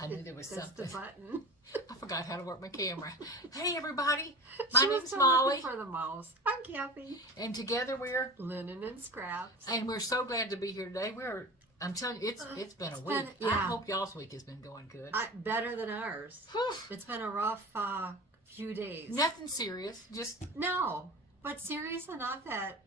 I knew there was something. That's the button. I forgot how to work my camera. Hey, everybody. My She was name's still Molly. looking for the mouse. I'm Kathy. And together we're... Linen and Scraps. And we're so glad to be here today. I'm telling you, it's been a week. yeah. I hope y'all's week has been going good. Better than ours. It's been a rough few days. Nothing serious. Just... No. But serious enough that...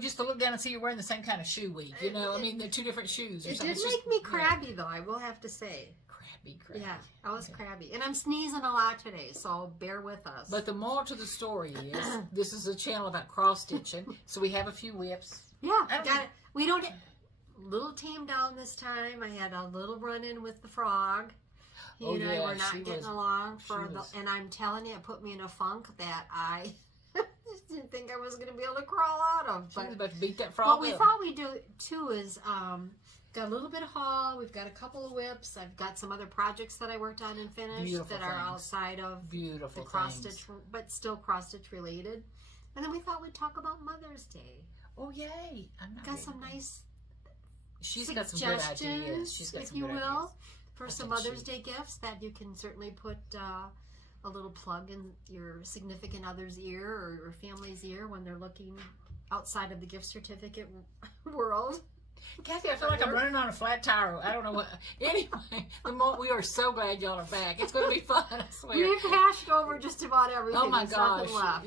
just to look down and see you're wearing the same kind of shoe week. I mean, they're two different shoes. Or it something. did make me crabby, though, I will have to say. Crabby. Yeah, I was crabby. And I'm sneezing a lot today, so bear with us. But the moral to the story is, this is a channel about cross-stitching, so we have a few whips. Yeah, got it. We don't... Little tamed down this time. I had a little run-in with the frog. He and I were not getting along. And I'm telling you, it put me in a funk that I... just didn't think I was going to be able to crawl out of. She was about to beat that frog What we thought we'd do, too, is got a little bit of haul. We've got a couple of whips. I've got some other projects that I worked on and finished are outside of the cross-stitch, but still cross-stitch related. And then we thought we'd talk about Mother's Day. Oh, yay. Got some nice She's got some good ideas. She's got if some you good will, ideas. for some Mother's Day gifts that you can certainly put a little plug in your significant other's ear or your family's ear when they're looking outside of the gift certificate world. Kathy, I feel like I'm running on a flat tire. I don't know what. Anyway, we are so glad y'all are back. It's going to be fun, I swear. We've hashed over just about everything. Oh my gosh. Left.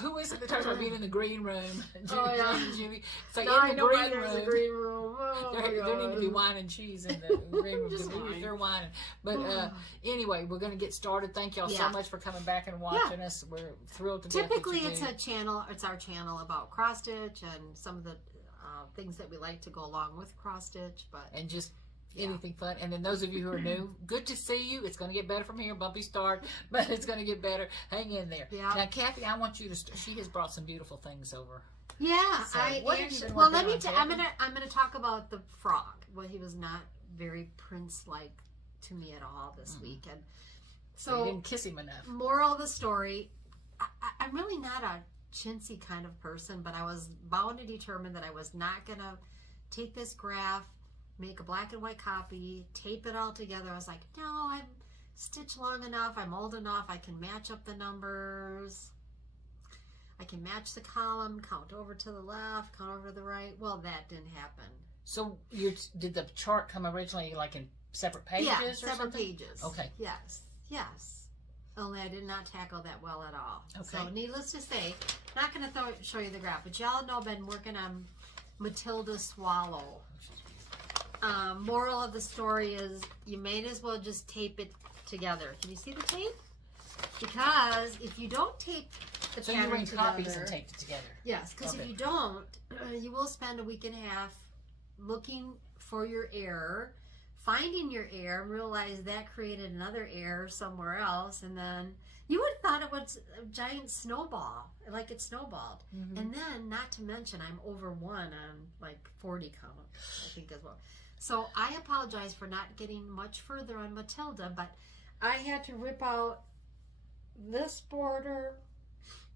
Who is it that talks about being in the green room? Judy. It's like in the green room. Oh, there need to be wine and cheese in the green room. They're whining. But anyway, we're going to get started. Thank y'all so much for coming back and watching us. We're thrilled to be Typically, it's our channel about cross stitch and some of the things that we like to go along with cross stitch, and just anything fun. And then those of you who are new, good to see you. It's going to get better from here. Bumpy start, but it's going to get better. Hang in there. Yeah. Now, Kathy, I want you to. She has brought some beautiful things over. Yeah, so I'm going to talk about the frog. Well, he was not very prince-like to me at all this week, and so you didn't kiss him enough. Moral of the story: I'm really not a chintzy kind of person, but I was bound and determined that I was not gonna take this graph, make a black and white copy, tape it all together. I was like, no, I'm stitched long enough, I'm old enough, I can match up the numbers, I can match the column, count over to the left, count over to the right. Well, that didn't happen. So did the chart come originally like in separate pages? Yeah, or separate something? pages. Okay. Yes. Only I did not tackle that well at all. Okay. So needless to say, not going to show you the graph, but y'all know I've been working on Matilda Swallow. Moral of the story is you may as well just tape it together. Can you see the tape? Because if you don't tape the pattern together... So you copies and taped it together. Yes, because if you don't, you will spend a week and a half looking for your error, finding your error, and realize that created another error somewhere else, and then you would have thought it was a giant snowball, like it snowballed. And then, not to mention, I'm over one on like 40 count, I think, as well. So I apologize for not getting much further on Matilda, but I had to rip out this border.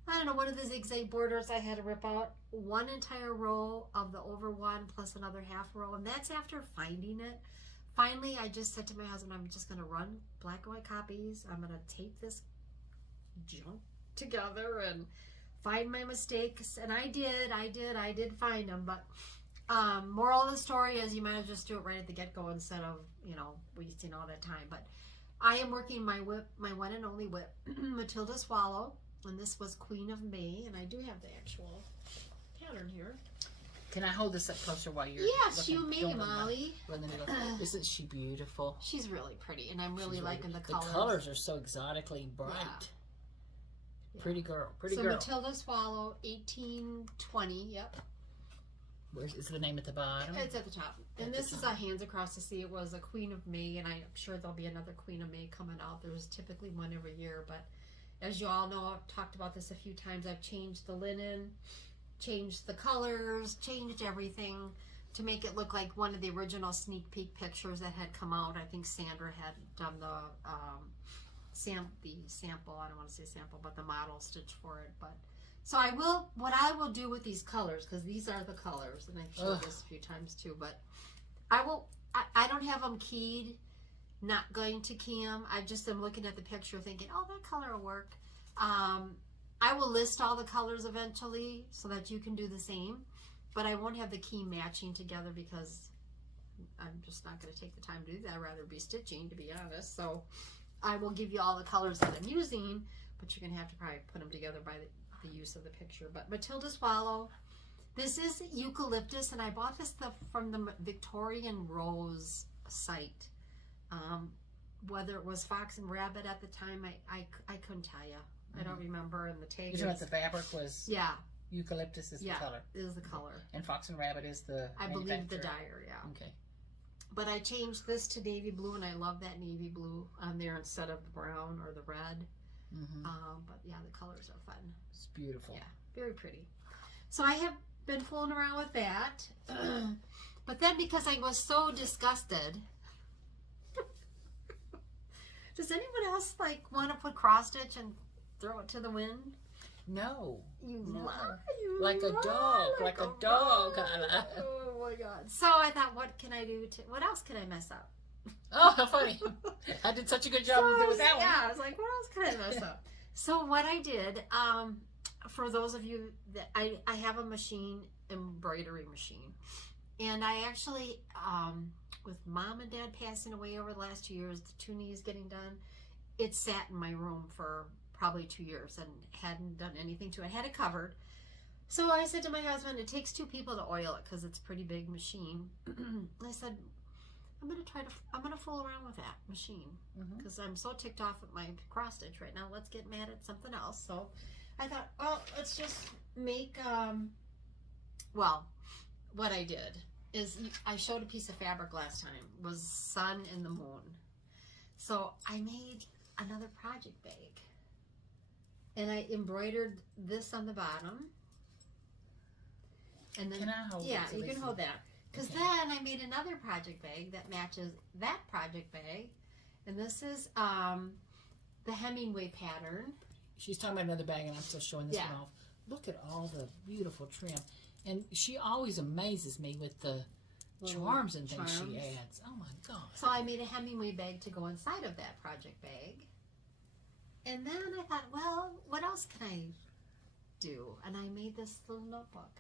I don't know, one of the zigzag borders I had to rip out one entire row of the over one plus another half row, and that's after finding it. Finally, I just said to my husband, I'm just going to run black and white copies. I'm going to tape this junk together and find my mistakes. And I did find them. But moral of the story is you might as well just do it right at the get-go instead of, wasting all that time. But I am working my whip, my one and only whip, Matilda Swallow. And this was Queen of May. And I do have the actual pattern here. Can I hold this up closer while you're Yes, you may, Molly. Isn't she beautiful? She's really pretty, and I'm really liking the colors. The colors are so exotically bright. Yeah. Pretty girl. Pretty girl. So Matilda Swallow, 1820, yep. Is the name at the bottom? It's at the top. And this is a Hands Across the Sea. It was a Queen of May, and I'm sure there'll be another Queen of May coming out. There's typically one every year, but as you all know, I've talked about this a few times. I've changed the linen, changed the colors, changed everything to make it look like one of the original sneak peek pictures that had come out. I think Sandra had done the sample, I don't want to say sample, but the model stitch for it. But so what I will do with these colors, because these are the colors, and I've showed this a few times too, but I don't have them keyed not going to key them. I just am looking at the picture thinking, oh, that color will work. I will list all the colors eventually so that you can do the same, but I won't have the key matching together because I'm just not going to take the time to do that. I'd rather be stitching, to be honest. So I will give you all the colors that I'm using, but you're going to have to probably put them together by the use of the picture. But Matilda Swallow, this is eucalyptus, and I bought this from the Victorian Rose site. Whether it was fox and rabbit at the time, I couldn't tell you. I don't remember. And the tag. You know what the fabric was? Yeah. Eucalyptus is the color. Is the color. And fox and rabbit is the I believe the dyer. Yeah. Okay. But I changed this to navy blue, and I love that navy blue on there instead of the brown or the red. But yeah, the colors are fun. It's beautiful. Yeah, very pretty. So I have been fooling around with that. But then because I was so disgusted, does anyone else like want to put cross stitch and throw it to the wind? No. You no. lie. Like a dog. Like a dog. Oh my God. So I thought, what can I do to, what else can I mess up? Oh, how funny. I did such a good job with that one. Yeah, I was like, what else can I mess up? So what I did, for those of you that, I have a machine, embroidery machine. And I actually, with Mom and Dad passing away over the last 2 years, the 2 knees getting done, it sat in my room for probably 2 years and hadn't done anything to it. I had it covered. So I said to my husband, it takes 2 people to oil it because it's a pretty big machine. I said, I'm gonna fool around with that machine because I'm so ticked off at my cross stitch right now. Let's get mad at something else. So I thought, oh, let's just make, well, what I did is I showed a piece of fabric last time, was sun and the moon. So I made another project bag. And I embroidered this on the bottom. And then, can I hold it? Yeah, you can hold that. Because then I made another project bag that matches that project bag. And this is the Hemingway pattern. She's talking about another bag, and I'm still showing this one off. Look at all the beautiful trim. And she always amazes me with the charms and things she adds. Oh, my God. So I made a Hemingway bag to go inside of that project bag. And then I thought, well, what else can I do? And I made this little notebook.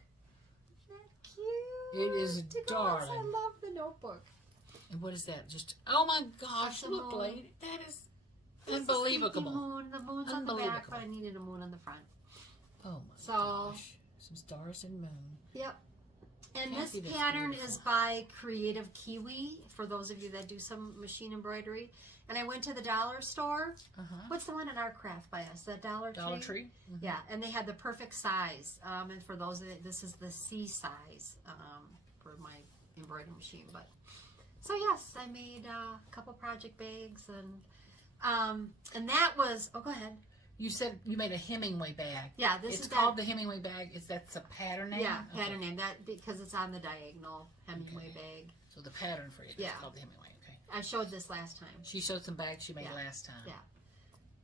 Isn't that cute? It is darling. I love the notebook. And what is that? Just, oh my gosh, look, lady. That is unbelievable. The moon's on the back, but I needed a moon on the front. Oh my gosh. Some stars and moon. Yep. And this pattern is by Creative Kiwi, for those of you that do some machine embroidery. And I went to the dollar store. What's the one in our craft by us? That Dollar Tree? Dollar Tree? Yeah, and they had the perfect size. And for those of you, this is the C size for my embroidery machine. But so yes, I made a couple project bags, and that was. Oh, go ahead. You said you made a Hemingway bag. Yeah, it's called the Hemingway bag. That's a pattern name. Yeah, pattern name. That because it's on the diagonal Hemingway bag. So the pattern for it is called the Hemingway. I showed this last time. She showed some bags she made last time. Yeah.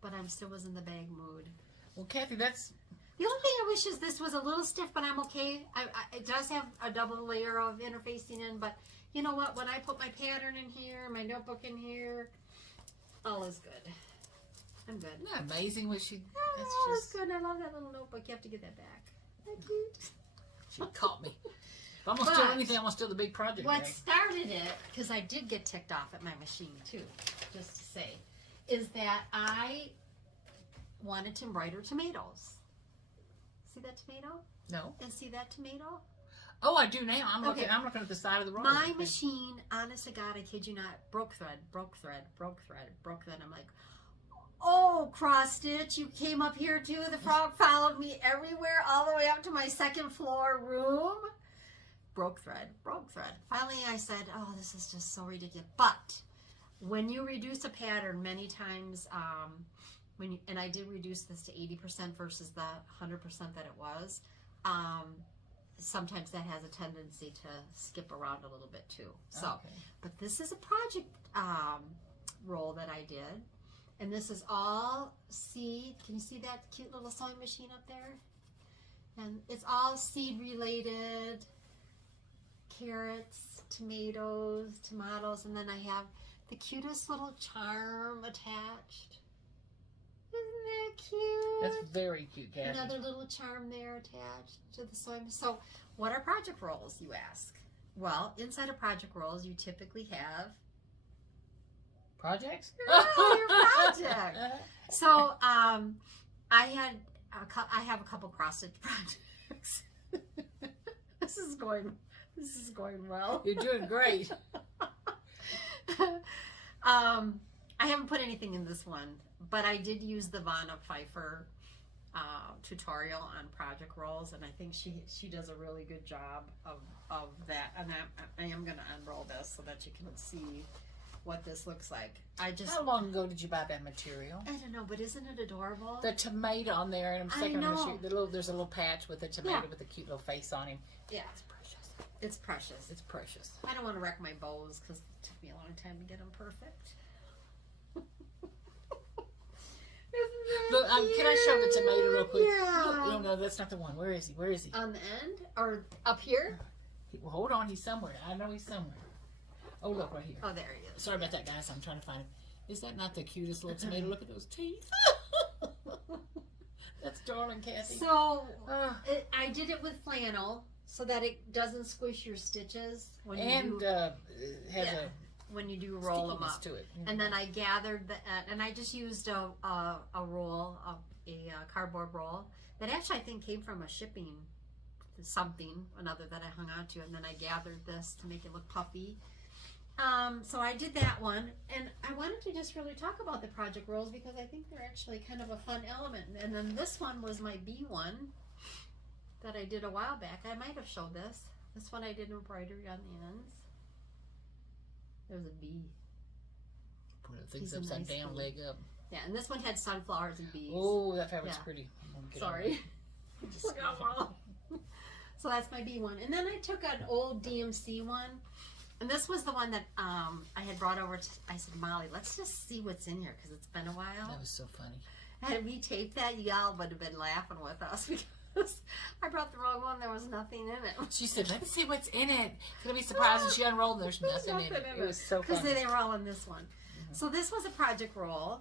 But I still was in the bag mood. Well, Kathy, that's... The only thing I wish is this was a little stiff, but I'm okay. It does have a double layer of interfacing in, but you know what? When I put my pattern in here, my notebook in here, all is good. I'm good. Isn't that amazing what she... All is good. I love that little notebook. You have to get that back. Isn't that cute? She caught me. If I'm going to steal anything, I'm going to steal the big project What bag. started it, because I did get ticked off at my machine too, just to say, is that I wanted to embroider tomatoes. See that tomato? No. And see that tomato? Oh, I do now. I'm looking at the side of the roll. My machine, honest to God, I kid you not, broke thread. I'm like, oh, cross stitch, you came up here too. The frog followed me everywhere, all the way up to my second floor room. Broke thread. Finally, I said, oh, this is just so ridiculous. But when you reduce a pattern many times, and I did reduce this to 80% versus the 100% that it was, sometimes that has a tendency to skip around a little bit too. So, but this is a project roll that I did. And this is all seed. Can you see that cute little sewing machine up there? And it's all seed related. Carrots, tomatoes, and then I have the cutest little charm attached. Isn't that cute? That's very cute, Kathy. Another little charm there attached to the sewing. So, what are project rolls, you ask? Well, inside of project rolls, you typically have projects. Your project. So, I have a couple cross stitch projects. This is going well. You're doing great. I haven't put anything in this one, but I did use the Vanna Pfeiffer tutorial on project rolls, and I think she does a really good job of that. And I am going to unroll this so that you can see what this looks like. How long ago did you buy that material? I don't know, but isn't it adorable? The tomato on there, and I'm I know. There's a little patch with a tomato with a cute little face on him. Yeah. It's precious. It's precious. It's precious. I don't want to wreck my bows because it took me a long time to get them perfect. Look, can I show the tomato real quick? Yeah. No, that's not the one. Where is he? Where is he? On the end or up here? Well, hold on, he's somewhere. I know he's somewhere. Oh, look right here. Oh, there he is. Sorry about that, guys. I'm trying to find him. Is that not the cutest little tomato? Look at those teeth. That's darling, Kathy. So I did it with flannel so that it doesn't squish your stitches when when you do roll them up. To it. And then I gathered and I just used a roll, a cardboard roll that actually I think came from a shipping something another that I hung on to, and then I gathered this to make it look puffy. So I did that one, and I wanted to just really talk about the project rolls because I think they're actually kind of a fun element. And then this one was my bee one that I did a while back. I might have showed this. This one I did embroidery on the ends. There's a bee. Put things upside down, leg up. Yeah, and this one had sunflowers and bees. Oh, that fabric's pretty. Sorry. Look how well. So that's my bee one. And then I took an old DMC one. And this was the one that I had brought over. I said, Molly, let's just see what's in here because it's been a while. That was so funny. Had we taped that, y'all would have been laughing with us because I brought the wrong one. There was nothing in it. She said, let's see what's in it. It's going to be surprised. And she unrolled and there's nothing in it. It was so funny. Because they were all in this one. Mm-hmm. So this was a project roll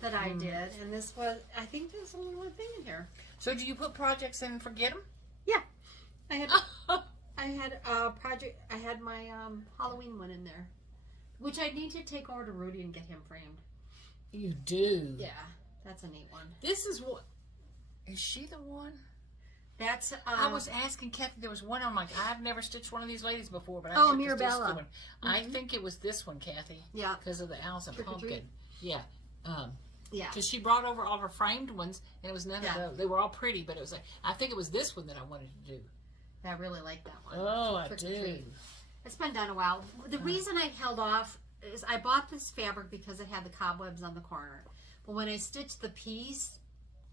that I did. And this was, I think there's only one thing in here. So do you put projects in and forget them? Yeah. I had a project. I had my Halloween one in there, which I need to take over to Rudy and get him framed. You do? Yeah, that's a neat one. This is what. Is she the one? That's. I was asking Kathy. There was one. I'm like, I've never stitched one of these ladies before, but I Mirabella. One. Mm-hmm. I think it was this one, Kathy. Yeah. Because of the Alice and Pumpkin. Treat. Yeah. Yeah. Because she brought over all her framed ones, and it was none of those. They were all pretty, but it was like I think it was this one that I wanted to do. I really like that one. Oh, I do. It's been done a while. The reason I held off is I bought this fabric because it had the cobwebs on the corner. But when I stitched the piece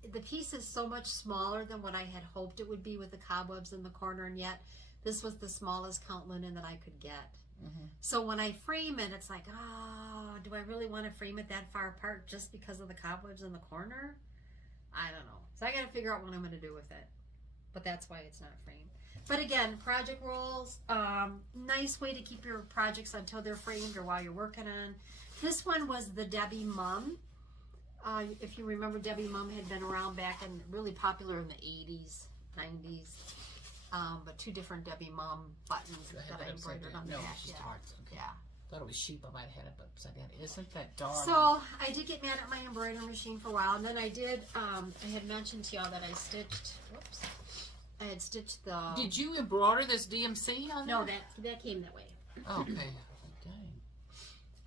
is so much smaller than what I had hoped it would be with the cobwebs in the corner, and yet this was the smallest count linen that I could get. Mm-hmm. So when I frame it, it's like, oh, do I really want to frame it that far apart just because of the cobwebs in the corner? I don't know. So I got to figure out what I'm going to do with it. But that's why it's not framed. But again, project rolls, nice way to keep your projects until they're framed or while you're working on. This one was the Debbie Mum. If you remember, Debbie Mum had been around back and really popular in the 80s, 90s. But two different Debbie Mum buttons that I embroidered on the back. It's just hearts. Okay. Yeah. Thought it was sheep. I might have had it upside down. Isn't that dark? So I did get mad at my embroidery machine for a while, and then I did. I had mentioned to y'all that I stitched. Whoops. I had stitched the. Did you embroider this DMC on there? No, that came that way. Oh, okay. Dang.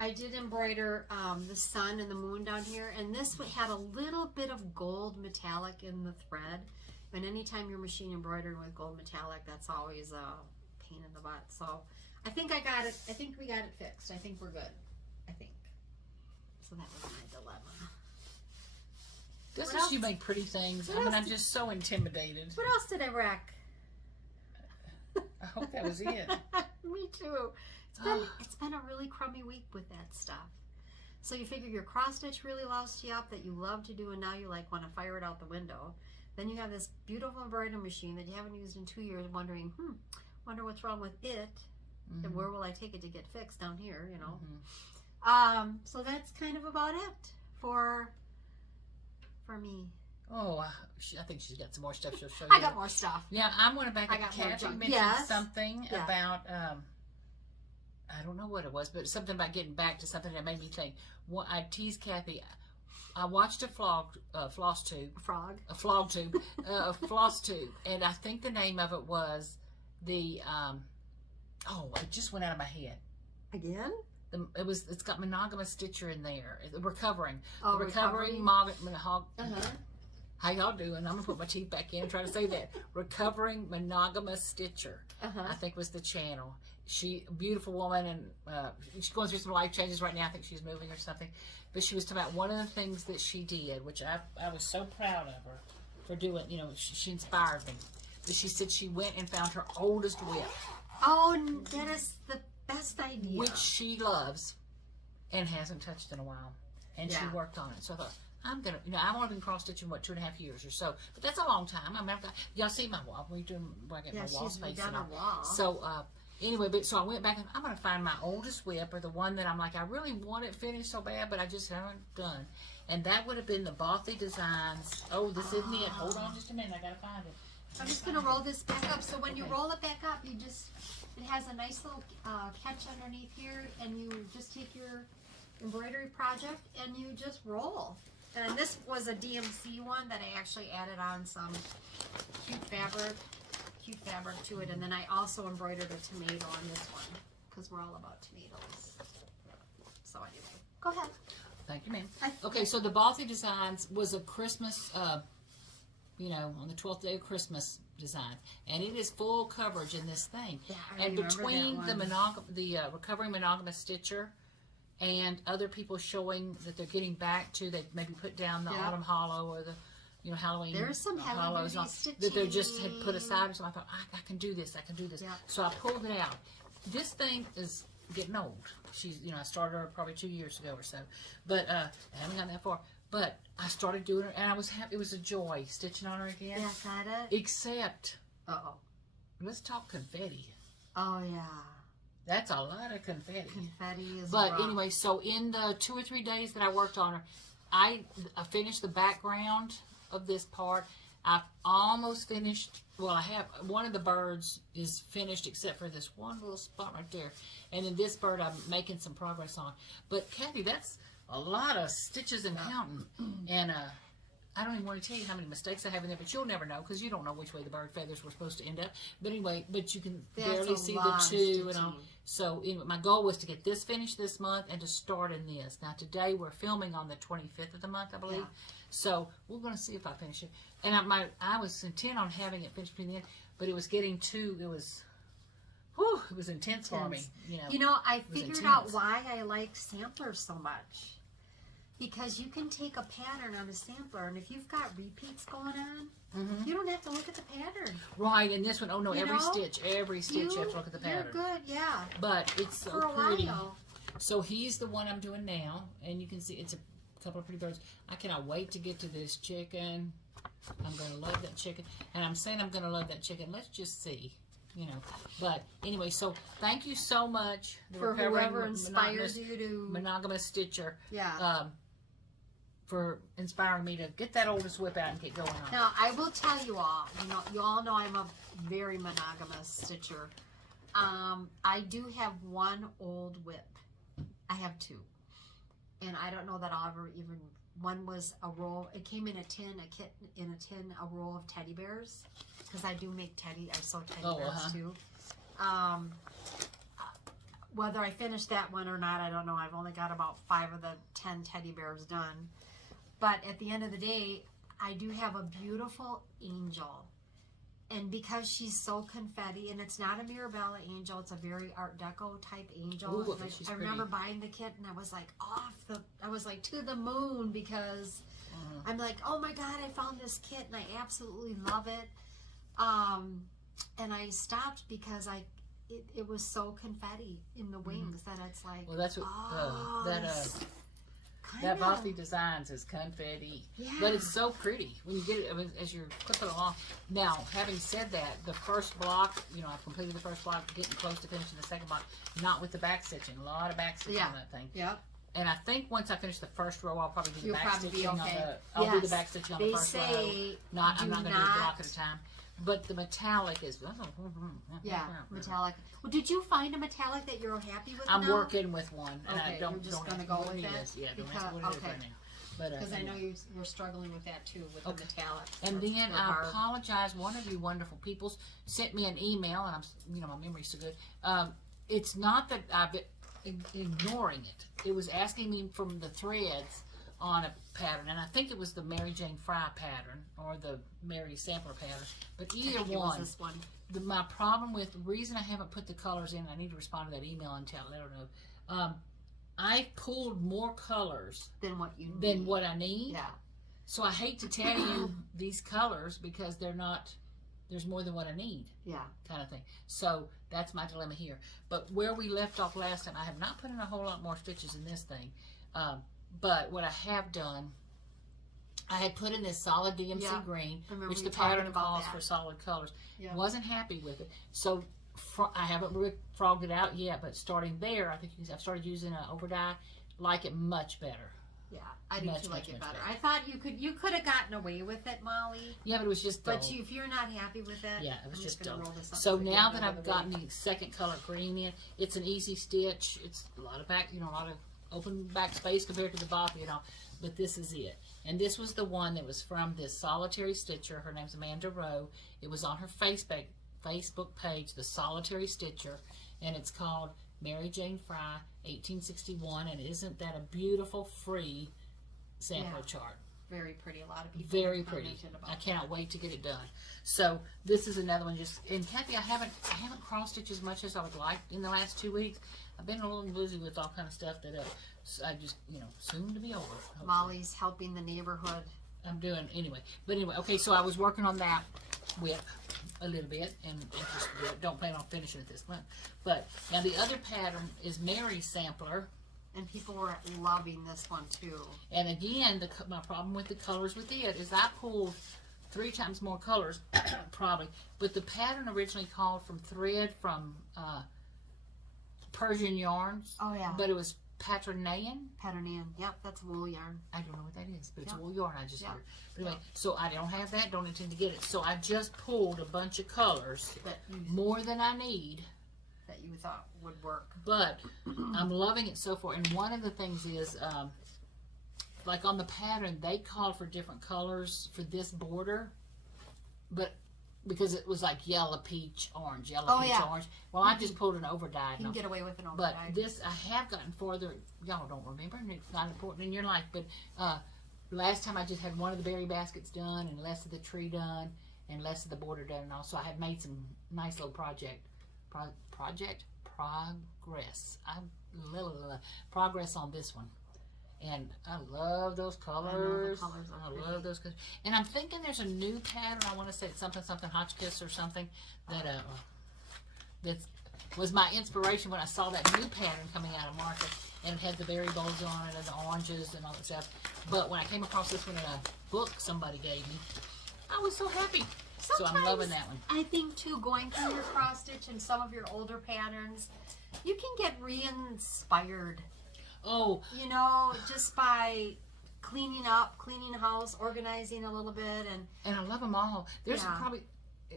I did embroider the sun and the moon down here, and this had a little bit of gold metallic in the thread. And anytime your machine embroidered with gold metallic, that's always a pain in the butt. So I think I got it. I think we got it fixed. I think we're good. I think. So that was my dilemma. Doesn't she make pretty things? I mean, I'm just so intimidated. What else did I wreck? I hope that was it. Me too. It's been a really crummy week with that stuff. So you figure your cross stitch really loused you up that you love to do, and now you like want to fire it out the window. Then you have this beautiful embroidery machine that you haven't used in 2 years, wondering, wonder what's wrong with it, and where will I take it to get fixed down here, you know? So that's kind of about it for me. Oh, I think she's got some more stuff she'll show you. I got more stuff. Yeah, I'm going to back up. Kathy mentioned something about, I don't know what it was, but something about getting back to something that made me think. Well, I teased Kathy. I watched a floss tube. A flog tube. A floss tube. And I think the name of it was the, it just went out of my head. Again? It's got Monogamous Stitcher in there. Recovering. Oh, Recovering. How y'all doing? I'm going to put my teeth back in and try to say that. Recovering Monogamous Stitcher, I think was the channel. She, a beautiful woman, and she's going through some life changes right now. I think she's moving or something. But she was talking about one of the things that she did, which I was so proud of her for doing. You know, she inspired me. But she said she went and found her oldest whip. Oh, that is the best idea. Which she loves and hasn't touched in a while. And she worked on it. So I thought, I'm going to, I've only been cross-stitching, 2.5 years or so. But that's a long time. I mean, y'all see my wall. I get my wall space and all. So, anyway, so I went back and I'm going to find my oldest whip, or the one that I'm like, I really want it finished so bad, but I just haven't done. And that would have been the Bothy Designs. Oh, this isn't it. Hold on just a minute. I got to find it. I'm just going to roll this back up. So when you roll it back up, it has a nice little catch underneath here, and you just take your embroidery project and you just roll. And this was a DMC one that I actually added on some cute fabric to it, and then I also embroidered a tomato on this one because we're all about tomatoes. So anyway, go ahead. Thank you, ma'am. Okay, so the Bothy Designs was a Christmas, on the 12th day of Christmas design, and it is full coverage in this thing. Yeah, I and between the Recovering Monogamous Stitcher and other people showing that they're getting back to, they maybe put down the Autumn Hollow or the Halloween There's some hollows that they just had put aside. So I thought, I can do this. Yeah. So I pulled it out. This thing is getting old. She's, I started her probably 2 years ago or so, but I haven't gotten that far. But I started doing it, and I was happy. It was a joy stitching on her again. Yeah, got it. Except, let's talk confetti. Oh yeah. That's a lot of confetti. Confetti is But rough. anyway, so in the 2 or 3 days that I worked on her, I finished the background of this part. I've almost finished. Well, I have one of the birds is finished except for this one little spot right there, and then this bird I'm making some progress on. But Kathy, that's a lot of stitches and counting, and I don't even want to tell you how many mistakes I have in there, but you'll never know because you don't know which way the bird feathers were supposed to end up. But anyway, you can barely see the two and all. So anyway, my goal was to get this finished this month and to start in this. Now today we're filming on the 25th of the month, I believe. Yeah. So we're going to see if I finish it. And I was intent on having it finished between the end, but it was getting it was intense for me. I figured out why I like samplers so much. Because you can take a pattern on a sampler, and if you've got repeats going on, you don't have to look at the pattern. Right, and this one, every stitch you have to look at the pattern. You're good, yeah. But it's so pretty. So he's the one I'm doing now, and you can see it's a couple of pretty birds. I cannot wait to get to this chicken. I'm going to love that chicken. And I'm saying I'm going to love that chicken. Let's just see. But anyway, so thank you so much for whoever inspires you to Monogamous Stitcher. Yeah. For inspiring me to get that oldest whip out and get going on. Now, I will tell you all, you all know I'm a very monogamous stitcher. I do have one old whip. I have two. And I don't know that I'll ever even, one was a roll, it came in a tin, a roll of teddy bears. Because I do make I sew teddy bears too. Whether I finished that one or not, I don't know. I've only got about 5 of the 10 teddy bears done. But at the end of the day, I do have a beautiful angel. And because she's so confetti, and it's not a Mirabella angel, it's a very Art Deco type angel. Ooh, I remember buying the kit, and I was like I was like to the moon because I'm like, oh my God, I found this kit, and I absolutely love it. And I stopped because it was so confetti in the wings that it's like, well, that's what that Bothy Designs is confetti, but it's so pretty when you get it as you're clipping it along. Now, having said that, the first block, I've completed the first block, getting close to finishing the second block. Not with the back stitching, a lot of back stitching on that thing. Yeah. And I think once I finish the first row, I'll probably do the You'll back probably be stitching okay. on the. I'll do the back stitching on They the first row. say I'm not do going to do a block at a time. But the metallic is. Yeah, metallic. Well, did you find a metallic that you're happy with? I'm now? working with one, and Okay, I don't. you're just don't gonna ask go what with it it? is. Yeah, don't Because- ask what it is okay. right now. But Because I know you were struggling with that too, with the metallic. And then They're I hard. apologize. One of you wonderful people sent me an email, and my memory's so good. It's not that I've been ignoring it. It was asking me from the threads on a pattern, and I think it was the Mary Jane Fry pattern or the Mary Sampler pattern. But either I think it was one. this one. My problem with the reason I haven't put the colors in, I need to respond to that email and let her know. I pulled more colors Than what you need. than what I need. Yeah. So I hate to tell you these colors because they're not. There's more than what I need. Yeah. Kind of thing. So that's my dilemma here. But where we left off last time, I have not put in a whole lot more stitches in this thing. But what I have done, I had put in this solid DMC Yeah. green, Remember which you the talking pattern about calls that. for solid colors. Yeah. Wasn't happy with it. So I haven't frogged it out yet, but starting there, I think I've started using an overdye. Like it much better. Yeah, I do Much, too much, like it much better. better. I thought you could have gotten away with it, Molly. Yeah, but it was just dull. But if you're not happy with it, Yeah, it was I'm just gonna dull. roll this up So and get now it that over I've the gotten way. the second color green in, it's an easy stitch. It's a lot of a lot of open back space compared to the boppy and all. But this is it. And this was the one that was from this solitary stitcher. Her name's Amanda Rowe. It was on her Facebook page, The Solitary Stitcher, and it's called Mary Jane Fry 1861. And isn't that a beautiful free sampler chart? Very pretty. A lot of people Very have pretty. commented about I cannot wait to get it done. So this is another one. And Kathy, I haven't cross stitched as much as I would like in the last 2 weeks. I've been a little busy with all kind of stuff that I just soon to be over. Hopefully. Molly's helping the neighborhood. I'm doing anyway. But anyway, okay. So I was working on that with a little bit, and just don't plan on finishing it this month. But now the other pattern is Mary's sampler. And people were loving this one too. And again, my problem with the colors with it is I pulled 3 times more colors, probably. But the pattern originally called from thread from Persian yarns. Oh yeah. But it was Paternayan. Pattern. Yep, that's wool yarn. I don't know what that is, but it's Yep. wool yarn. I just Yep. heard. But anyway, so I don't have that. Don't intend to get it. So I just pulled a bunch of colors, That you more than I need. thought would work. But I'm loving it so far. And one of the things is, like on the pattern, they called for different colors for this border, but because it was like yellow, peach, orange, yellow, peach, orange. Well, I just pulled an overdyed. You can get away with an But overdyed. this, I have gotten further. Y'all don't remember, and it's not important in your life. But last time I just had one of the berry baskets done, and less of the tree done, and less of the border done, and also I had made some nice little progress. Progress on this one, and I love those colors. colors are I pretty. love those colors. And I'm thinking there's a new pattern. I want to say it's something Hotchkiss or something that was my inspiration when I saw that new pattern coming out of market, and it had the berry bowls on it and the oranges and all that stuff. But when I came across this one in a book somebody gave me, I was so happy. So I'm loving that one. I think too, going through your cross stitch and some of your older patterns, you can get re-inspired. Oh, Just by cleaning up, cleaning the house, organizing a little bit, and I love them all. There's Yeah. probably,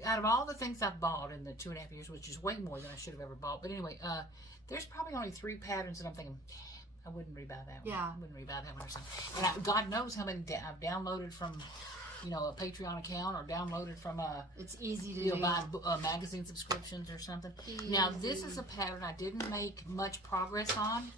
out of all the things I've bought in the 2.5 years, which is way more than I should have ever bought. But anyway, there's probably only 3 patterns that I'm thinking, I wouldn't rebuy that one. Yeah. I wouldn't rebuy that one or something. And God knows how many I've downloaded from, a Patreon account, or downloaded from it's easy to do. buy magazine subscriptions or something. Now this is a pattern I didn't make much progress on.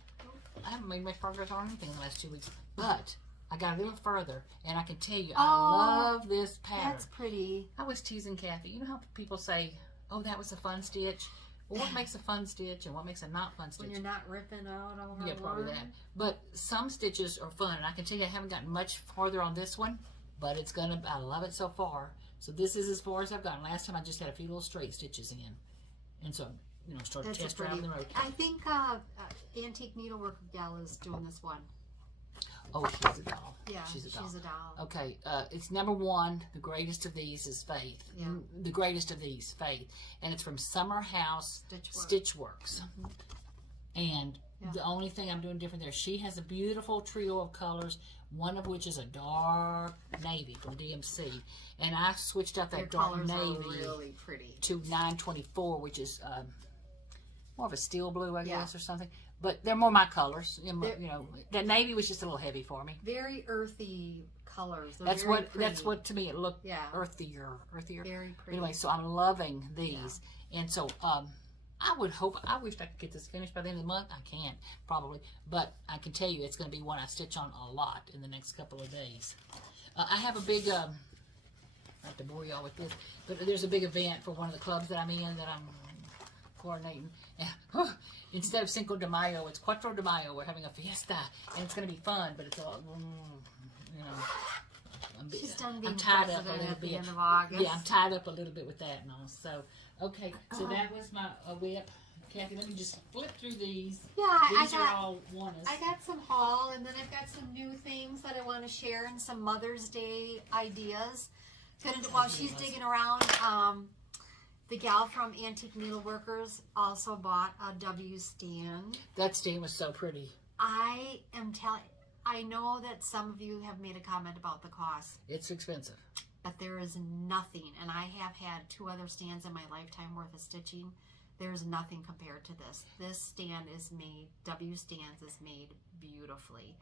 I haven't made much progress on anything in the last 2 weeks, but I got a little further, and I can tell you, I love this pattern. That's pretty. I was teasing Kathy. You know how people say, "Oh, that was a fun stitch." Well, what makes a fun stitch and what makes a not fun stitch? When you're not ripping out all her Yeah, probably worm. that. But some stitches are fun, and I can tell you I haven't gotten much farther on this one, but I love it so far. So this is as far as I've gotten. Last time I just had a few little straight stitches in, and so started That's a test driving the road. I think Antique Needleworker gal is doing this one. Oh, she's a doll. Yeah, she's a doll. Okay. Okay, it's number 1. The greatest of these is Faith. Yeah. The greatest of these, Faith, and it's from Summer House Stitchworks. And the only thing I'm doing different there, she has a beautiful trio of colors, one of which is a dark navy from DMC. And I switched out that Your dark colors navy are really pretty. to 924, which is more of a steel blue, I guess, or something. But they're more my colors. You know, that navy was just a little heavy for me. Very earthy colors. They're That's very what pretty. that's what to me it looked earthier. Very pretty. Anyway, so I'm loving these, and so I would hope, I wish I could get this finished by the end of the month. I can't, probably, but I can tell you it's going to be one I stitch on a lot in the next couple of days. I have a big, not to bore y'all with this, but there's a big event for one of the clubs that I'm in that I'm coordinating. Instead of Cinco de Mayo, it's Cuatro de Mayo. We're having a fiesta, and it's going to be fun, but it's all, you know, I'm tied up a little bit. End of August. Yeah, I'm tied up a little bit with that and all. So, okay, so that was my whip. Kathy, let me just flip through these. Yeah, These are all one-us. I got some haul, and then I've got some new things that I want to share and some Mother's Day ideas. While she's digging around, the gal from Antique Needleworkers also bought a W stand. That stand was so pretty. I know that some of you have made a comment about the cost. It's expensive. But there is nothing, and I have had 2 other stands in my lifetime worth of stitching. There's nothing compared to this. This stand is made, W stands is made beautifully.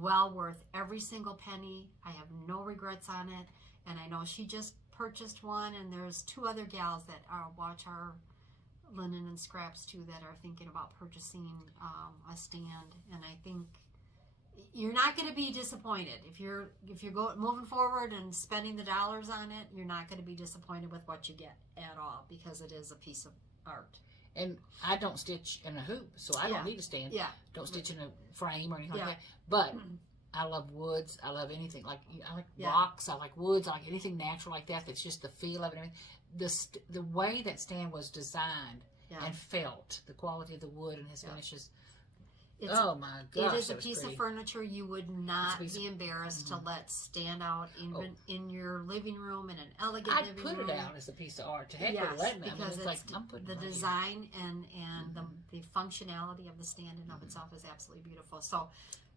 Well worth every single penny. I have no regrets on it. And I know she just purchased one, and there's 2 other gals that watch our linen and scraps too that are thinking about purchasing a stand. And I think you're not going to be disappointed if you're moving forward and spending the dollars on it. You're not going to be disappointed with what you get at all, because it is a piece of art. And I don't stitch in a hoop, so I don't need a stand. Yeah. Don't stitch in a frame or anything like that. But I love woods. I love anything. Like, I like rocks. I like woods. I like anything natural like that. That's just the feel of it. The way that stand was designed and felt, the quality of the wood and his finishes. Oh my gosh, it is a piece of furniture you would not be embarrassed to let stand out in your living room, in an elegant living room. I'd put it out as a piece of art. To heck with letting me. Because it's like, I'm putting the design and the functionality of the stand in of itself is absolutely beautiful. So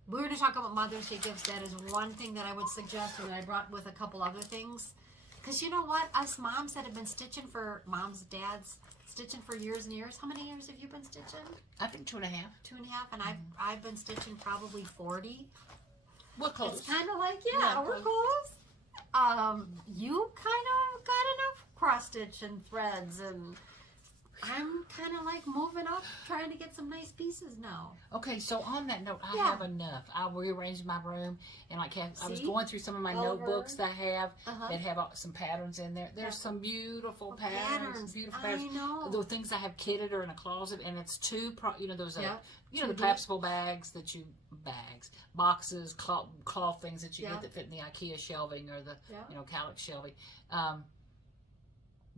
we're going to talk about Mother's Day gifts. That is one thing that I would suggest, and I brought with a couple other things. Because you know what? Us moms that have been stitching for dads, stitching for years and years. How many years have you been stitching? I think 2.5. 2.5, and I've been stitching probably 40. We're close. It's kind of like we're close. You kind of got enough cross stitch and threads, and I'm kind of like moving up, trying to get some nice pieces now. Okay, so on that note, I have enough. I rearranged my room, and like I was going through some of my notebooks that I have that have some patterns in there. There's some beautiful patterns. Beautiful patterns. I know. The things I have kitted are in a closet, and it's those the collapsible boxes, cloth things that you get that fit in the IKEA shelving or the Calyx shelving.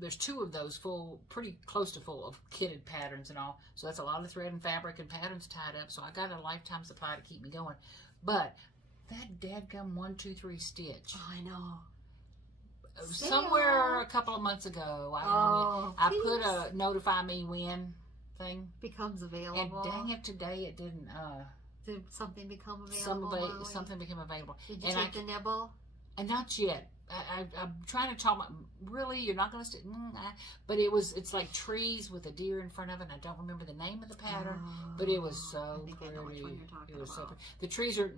There's 2 of those pretty close to full of kitted patterns and all. So that's a lot of thread and fabric and patterns tied up. So I got a lifetime supply to keep me going. But that dadgum 1, 2, 3 stitch. Oh, I know. Somewhere a couple of months ago, I put a notify me when thing. Becomes available. And dang it, today it didn't. Did something become available? Something became available. Did you take the nibble? And not yet. I'm trying to talk about, really, you're not going to stick, but it's like trees with a deer in front of it, and I don't remember the name of the pattern, but it was so pretty. I know which one you're talking about. So pretty. The trees are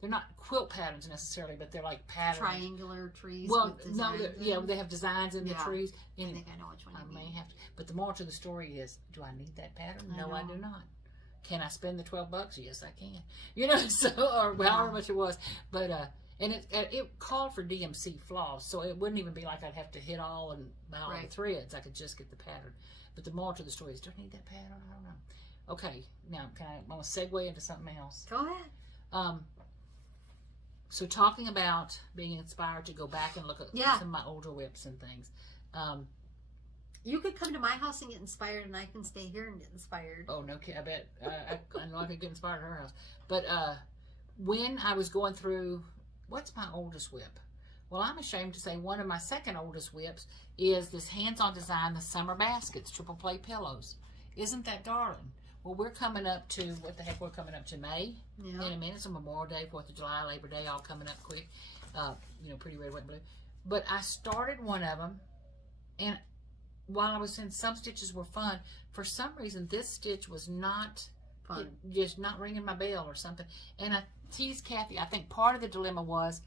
they're not quilt patterns necessarily, but they're like patterns. Triangular trees well, with designs they have designs in the trees. I think I know which one you mean. May have to, but the moral to the story is, do I need that pattern? No, I do not. Can I spend the $12? Yes, I can. So, or however much it was, but, and it called for DMC floss, so it wouldn't even be like I'd have to hit all and buy all the threads. I could just get the pattern. But the moral to the story is, do I need that pattern? I don't know. Okay, now I'm going to segue into something else. Go ahead. So talking about being inspired to go back and look at some of my older whips and things. You could come to my house and get inspired, and I can stay here and get inspired. Oh, no, I bet. I know I could get inspired at her house. But when I was going through... What's my oldest whip? Well, I'm ashamed to say one of my second oldest whips is this hands-on design, the summer baskets, triple play pillows. Isn't that darling? Well, we're coming up to, what the heck, we're coming up to May. Yeah. In a minute, so Memorial Day, 4th of July, Labor Day, all coming up quick. Pretty red, white, and blue. But I started one of them, and while I was saying some stitches were fun, for some reason this stitch was not Fun. just not ringing my bell or something. And I teased Kathy. I think part of the dilemma was,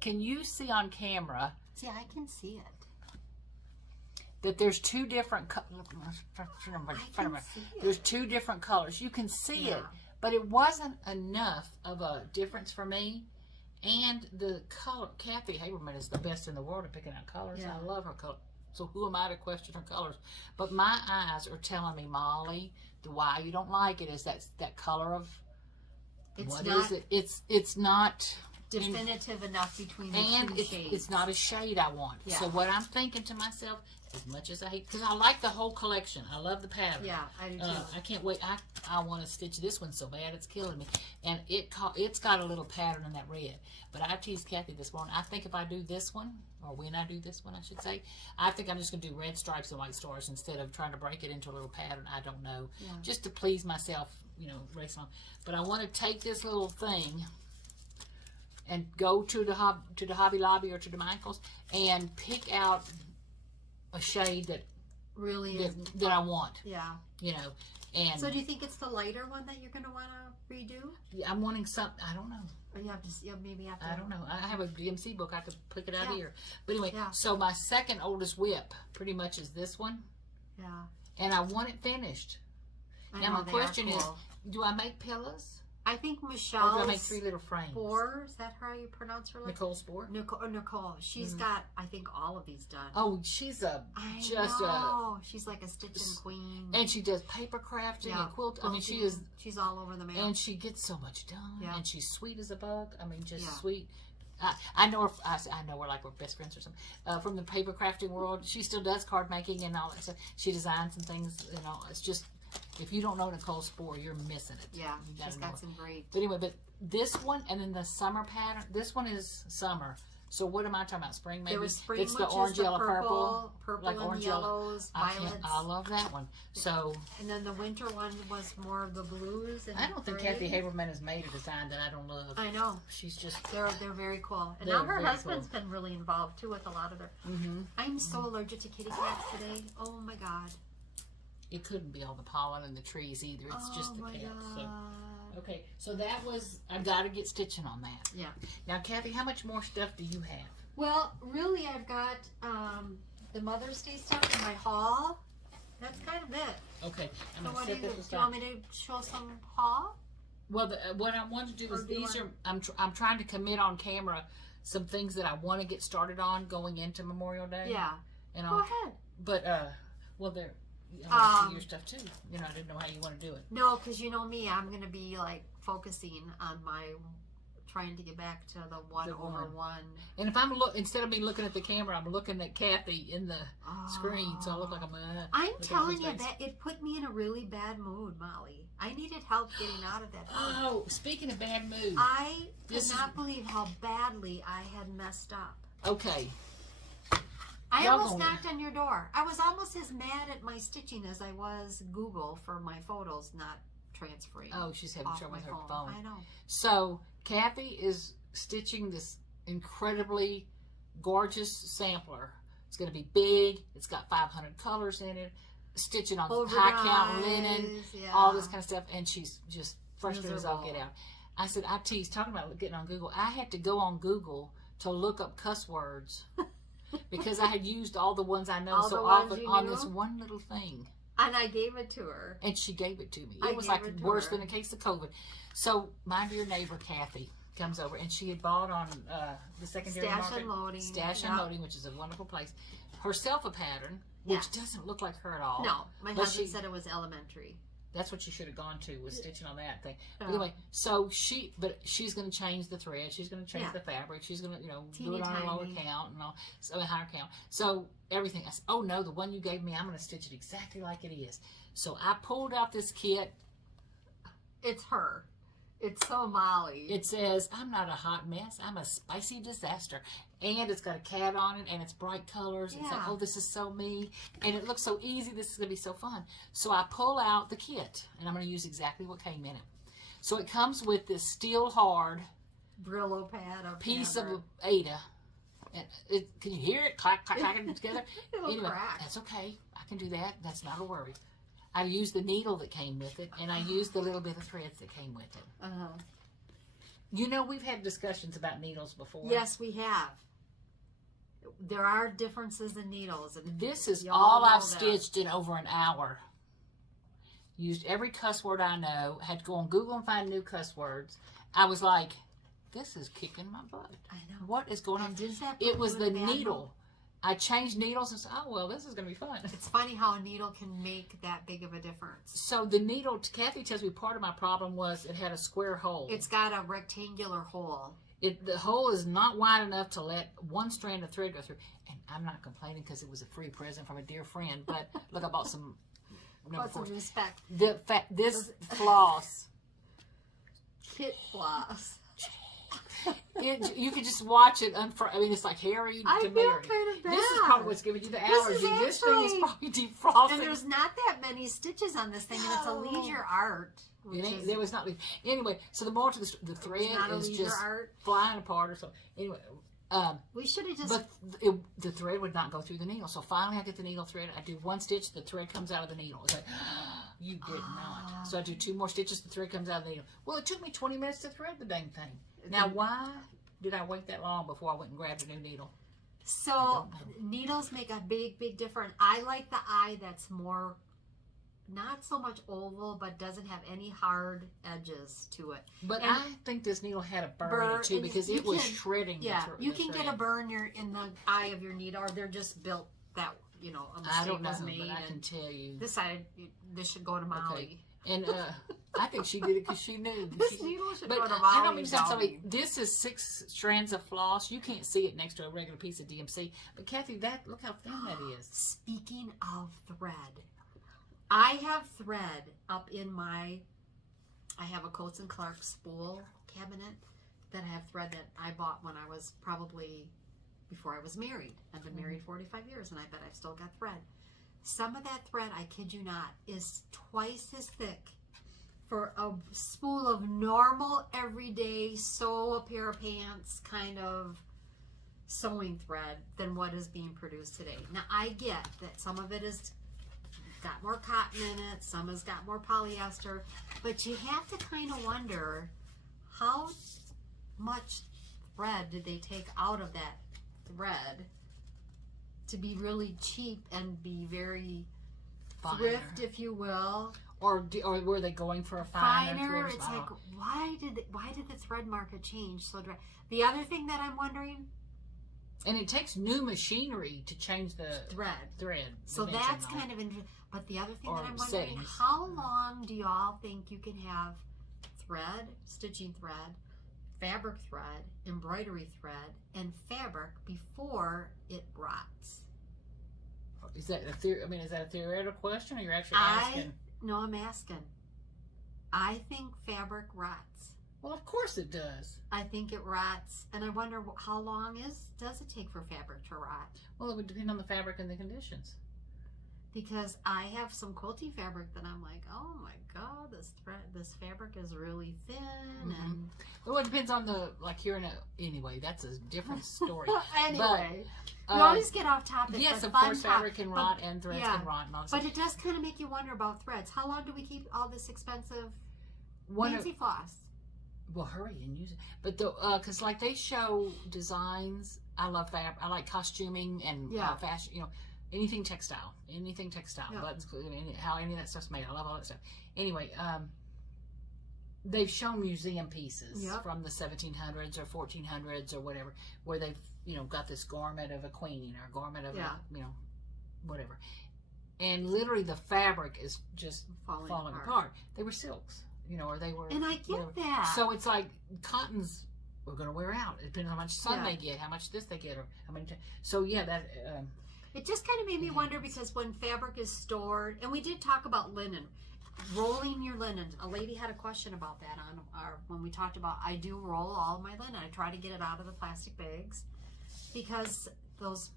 can you see on camera? See, I can see it. That there's two different there's two different colors. You can see it, but it wasn't enough of a difference for me. And the color, Kathy Haberman is the best in the world at picking out colors. Yeah. I love her color. So who am I to question her colors? But my eyes are telling me, Molly, the why you don't like it is that color of it's not definitive enough between the and two shades. It's not a shade I want. Yeah. So what I'm thinking to myself, as much as I hate, because I like the whole collection. I love the pattern. Yeah, I do too. I can't wait. I want to stitch this one so bad it's killing me. And it's got a little pattern in that red. But I teased Kathy this morning. I think if I do this one, or when I do this one, I should say, I think I'm just going to do red stripes and white stars instead of trying to break it into a little pattern. I don't know. Yeah. Just to please myself, race on. But I want to take this little thing and go to the Hobby Lobby or to the Michaels and pick out a shade that really that I want. Yeah. And so do you think it's the lighter one that you're going to want to redo? I'm wanting something. I don't know. Or you have to maybe have to. I don't know. I have a DMC book. I could pick it out here. But anyway, Yeah. so my second oldest whip pretty much is this one. Yeah. And I want it finished. Now my question is, do I make pillows? I think Or Michelle. do I make 3 little frames? Spore, is that how you pronounce her? Nicole Spore? Nicole. She's got, I think, all of these done. Oh, she's she's like a stitching queen. And she does paper crafting and quilt. I mean, she's all over the map. And she gets so much done. Yeah. And she's sweet as a bug. I mean, just sweet. I know her. I know her like we're best friends or something. From the paper crafting world, she still does card making and all that stuff. She designs some things. It's just, if you don't know Nicole Spore, you're missing it. Yeah, you gotta she's know got it. some great. But anyway, this one and then the summer pattern. This one is summer. So what am I talking about? Spring maybe? There was spring, it's the which orange, is the yellow, purple, like and orange, yellows, violets. I love that one. So. And then the winter one was more of the blues. And I don't think Kathy Haberman has made a design that I don't love. I know. She's just. They're very cool. And now her husband's been really involved too with a lot of their. I'm so allergic to kitty cats today. Oh my god. It couldn't be all the pollen and the trees either. It's just the cats. So. Okay, so that was, I got to get stitching on that. Yeah. Now, Kathy, how much more stuff do you have? Well, really, I've got the Mother's Day stuff in my haul. That's kind of it. Okay, I'm So going to set this aside. do you want me to show some haul? Well, what I want to do is I'm trying to commit on camera some things that I want to get started on going into Memorial Day. Yeah. And Go ahead. But, well, there. I want to see your stuff too. I didn't know how you want to do it. No, because you know me, I'm going to be like focusing on my trying to get back to the one over one. And if I'm instead of me looking at the camera, I'm looking at Kathy in the screen, so I look like I'm telling you that it put me in a really bad mood, Molly. I needed help getting out of that mood. Oh, speaking of bad mood, I could not believe how badly I had messed up. Okay. I almost knocked on your door. I was almost as mad at my stitching as I was Google for my photos not transferring. Oh, she's having trouble with her phone. I know. So, Kathy is stitching this incredibly gorgeous sampler. It's going to be big. It's got 500 colors in it. Stitching on high count linen, all this kind of stuff. And she's just frustrated as all get out. I said, I teased, talking about getting on Google. I had to go on Google to look up cuss words. Because I had used all the ones I know so often on this one little thing. And I gave it to her. And she gave it to me. It was like worse than a case of COVID. So my dear neighbor, Kathy, comes over. And she had bought on the secondary market. Stash and Loading, which is a wonderful place. Herself a pattern, which doesn't look like her at all. No, my husband said it was elementary. That's what you should have gone to, was stitching on that thing. But anyway, so she's going to change the thread. She's going to change the fabric. She's going to, do it on a lower count and all, so a higher count. So everything. I said, oh no, the one you gave me, I'm going to stitch it exactly like it is. So I pulled out this kit. It's her. It's so Molly. It says, I'm not a hot mess. I'm a spicy disaster. And it's got a cat on it, and it's bright colors. It's like, Yeah. oh, this is so me. And it looks so easy. This is going to be so fun. So I pull out the kit, and I'm going to use exactly what came in it. So it comes with this steel hard Brillo pad or piece of Ada. And can you hear it? Clack, clack, clacking together? It'll Anyway, crack. that's okay. I can do that. That's not a worry. I used the needle that came with it, and I used the little bit of threads that came with it. Uh-huh. You know, we've had discussions about needles before. Yes, we have. There are differences in needles. And This is you all know I've that. stitched in over an hour. Used every cuss word I know. Had to go on Google and find new cuss words. I was like, this is kicking my butt. I know. What is going on? Does that It put was you the in a bad needle. mood? I changed needles and said, oh, well, this is going to be fun. It's funny how a needle can make that big of a difference. So the needle, Kathy tells me part of my problem was it had a square hole. It's got a rectangular hole. The hole is not wide enough to let one strand of thread go through. And I'm not complaining because it was a free present from a dear friend. But look, I bought some number What's some 4. respect? This floss, Kit floss. you can just watch it. I mean, it's like hairy I to feel Mary. kind of bad. This is probably what's giving you the This allergy. is This thing is actually- probably defrosting. And there's not that many stitches on this thing, and it's a No. leisure art. It ain't, there was not. Anyway, so the more to the thread not a is leisure just art. flying apart or something. Anyway, We should have just. but the thread would not go through the needle. So finally, I get the needle thread. I do one stitch, the thread comes out of the needle. It's like, you did not. So I do 2 more stitches, the thread comes out of the needle. Well, it took me 20 minutes to thread the dang thing. Now, why did I wait that long before I went and grabbed a new needle? So needles make a big, big difference. I like the eye that's more, not so much oval, but doesn't have any hard edges to it. But And- I think this needle had a burn, in Burn, it too and because you it was can- shredding. Yeah, the you can get a thread. burn in the eye of your needle, or they're just built that, a mistake I don't know, was made. but I can And tell you. this side, this should go to Molly. And I think she did it because she knew. This needle should But go to I Molly. don't mean to sound Dowdy. silly. This is 6 strands of floss. You can't see it next to a regular piece of DMC. But Kathy, look how thin that is. Speaking of thread, I have thread up in I have a Coates and Clark spool cabinet that I have thread that I bought when I was probably before I was married. I've been married 45 years and I bet I've still got thread. Some of that thread, I kid you not, is twice as thick for a spool of normal, everyday, sew a pair of pants kind of sewing thread than what is being produced today. Now, I get that some of it has got more cotton in it, some has got more polyester, but you have to kind of wonder how much thread did they take out of that thread to be really cheap and be very Finer. thrift, if you will. Or were they going for a finer thread? It's like, why did the thread market change so drastically? The other thing that I'm wondering, and it takes new machinery to change the thread. So dimension that's on kind of interesting. But the other thing Or that I'm wondering, settings. how long do y'all think you can have thread, stitching thread, fabric thread, embroidery thread, and fabric before it rots? Is that is that a theoretical question, or you're actually asking? No, I'm asking. I think fabric rots. Well, of course it does. I think it rots, and I wonder how long does it take for fabric to rot? Well, it would depend on the fabric and the conditions. Because I have some quilting fabric that I'm like, oh my god, this fabric is really thin, and Well, it depends on anyway, that's a different story. anyway, But, we always get off topic. yes, but of fun course, fabric can but- rot and threads yeah. can rot and all that But stuff. it does kind of make you wonder about threads. How long do we keep all this expensive One of- fancy floss? Well, hurry and use it. But because they show designs, I love fabric. I like costuming and fashion. Anything textile. Yeah. Buttons, how any of that stuff's made. I love all that stuff. Anyway, they've shown museum pieces from the 1700s or 1400s or whatever, where they've got this garment of a queen or a garment of a whatever, and literally the fabric is just falling apart. They were silks. Or they were. And I get whatever. that. So it's like cottons are going to wear out. It depends on how much sun Yeah. they get, how much this they get, or how many. So yeah, that. It just kind of made me wonder because when fabric is stored, and we did talk about linen. rolling your linen. A lady had a question about that on when we talked about, I do roll all my linen. I try to get it out of the plastic bags because those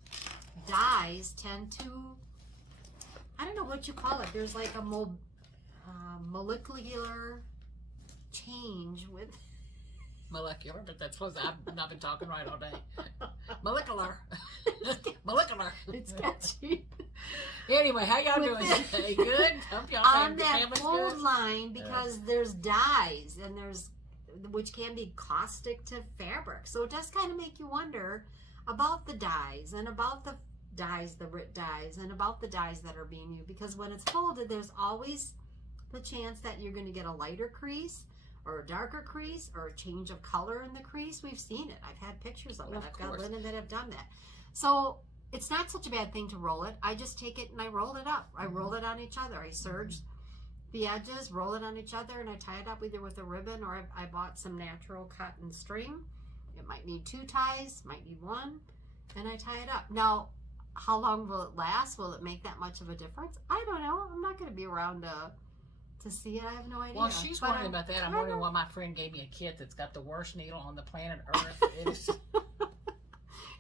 dyes tend to, I don't know what you call it. There's like a molecular change with molecular, but that's close. I've not been talking right all day. Molecular. Molecular. It's catchy. Anyway, how y'all doing today? Good? Hope y'all On that family's fold good? line, because there's dyes and there's, which can be caustic to fabric. So it does kind of make you wonder about the dyes and about the dyes, the RIT dyes, and about the dyes that are being used. Because when it's folded, there's always the chance that you're going to get a lighter crease or a darker crease or a change of color in the crease. We've seen it. I've had pictures of it. I've got linen that have done that. So it's not such a bad thing to roll it. I just take it and I roll it up. I roll it on each other. I serge the edges, roll it on each other, and I tie it up either with a ribbon or I bought some natural cotton string. It might need 2 ties, might need 1, and I tie it up. Now, how long will it last? Will it make that much of a difference? I don't know. I'm not going to be around to see it. I have no idea. Well, she's wondering about that. I'm wondering why my friend gave me a kit that's got the worst needle on the planet Earth. It's,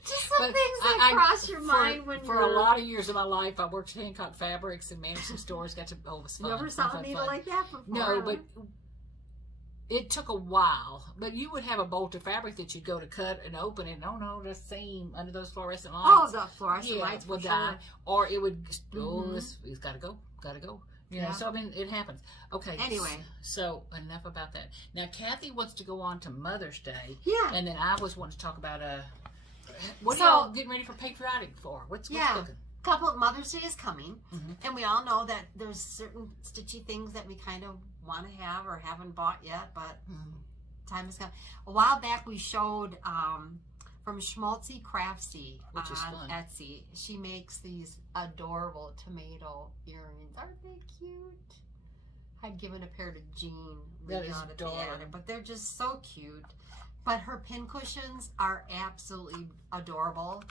just some things that cross your mind when for a lot of years of my life, I worked at Hancock Fabrics and managed some stores. Got to, it was fun. You never saw a needle like that before? No, but it took a while. But you would have a bolt of fabric that you'd go to cut and open it. No, the seam under those fluorescent lights. Oh, the fluorescent lights would for die. sure. Or it would, it's got to go. You know, so I mean, it happens. Okay. Anyway. So enough about that. Now, Kathy wants to go on to Mother's Day. Yeah. And then I was wanting to talk about what are y'all getting ready for patriotic for? What's cooking? Couple of Mother's Day is coming, and we all know that there's certain stitchy things that we kind of want to have or haven't bought yet, but time has come. A while back, we showed from Schmaltzy Craftsy on Etsy. She makes these adorable tomato earrings. Aren't they cute? I'd given a pair to Jean. That is adorable. But they're just so cute. But her pincushions are absolutely adorable.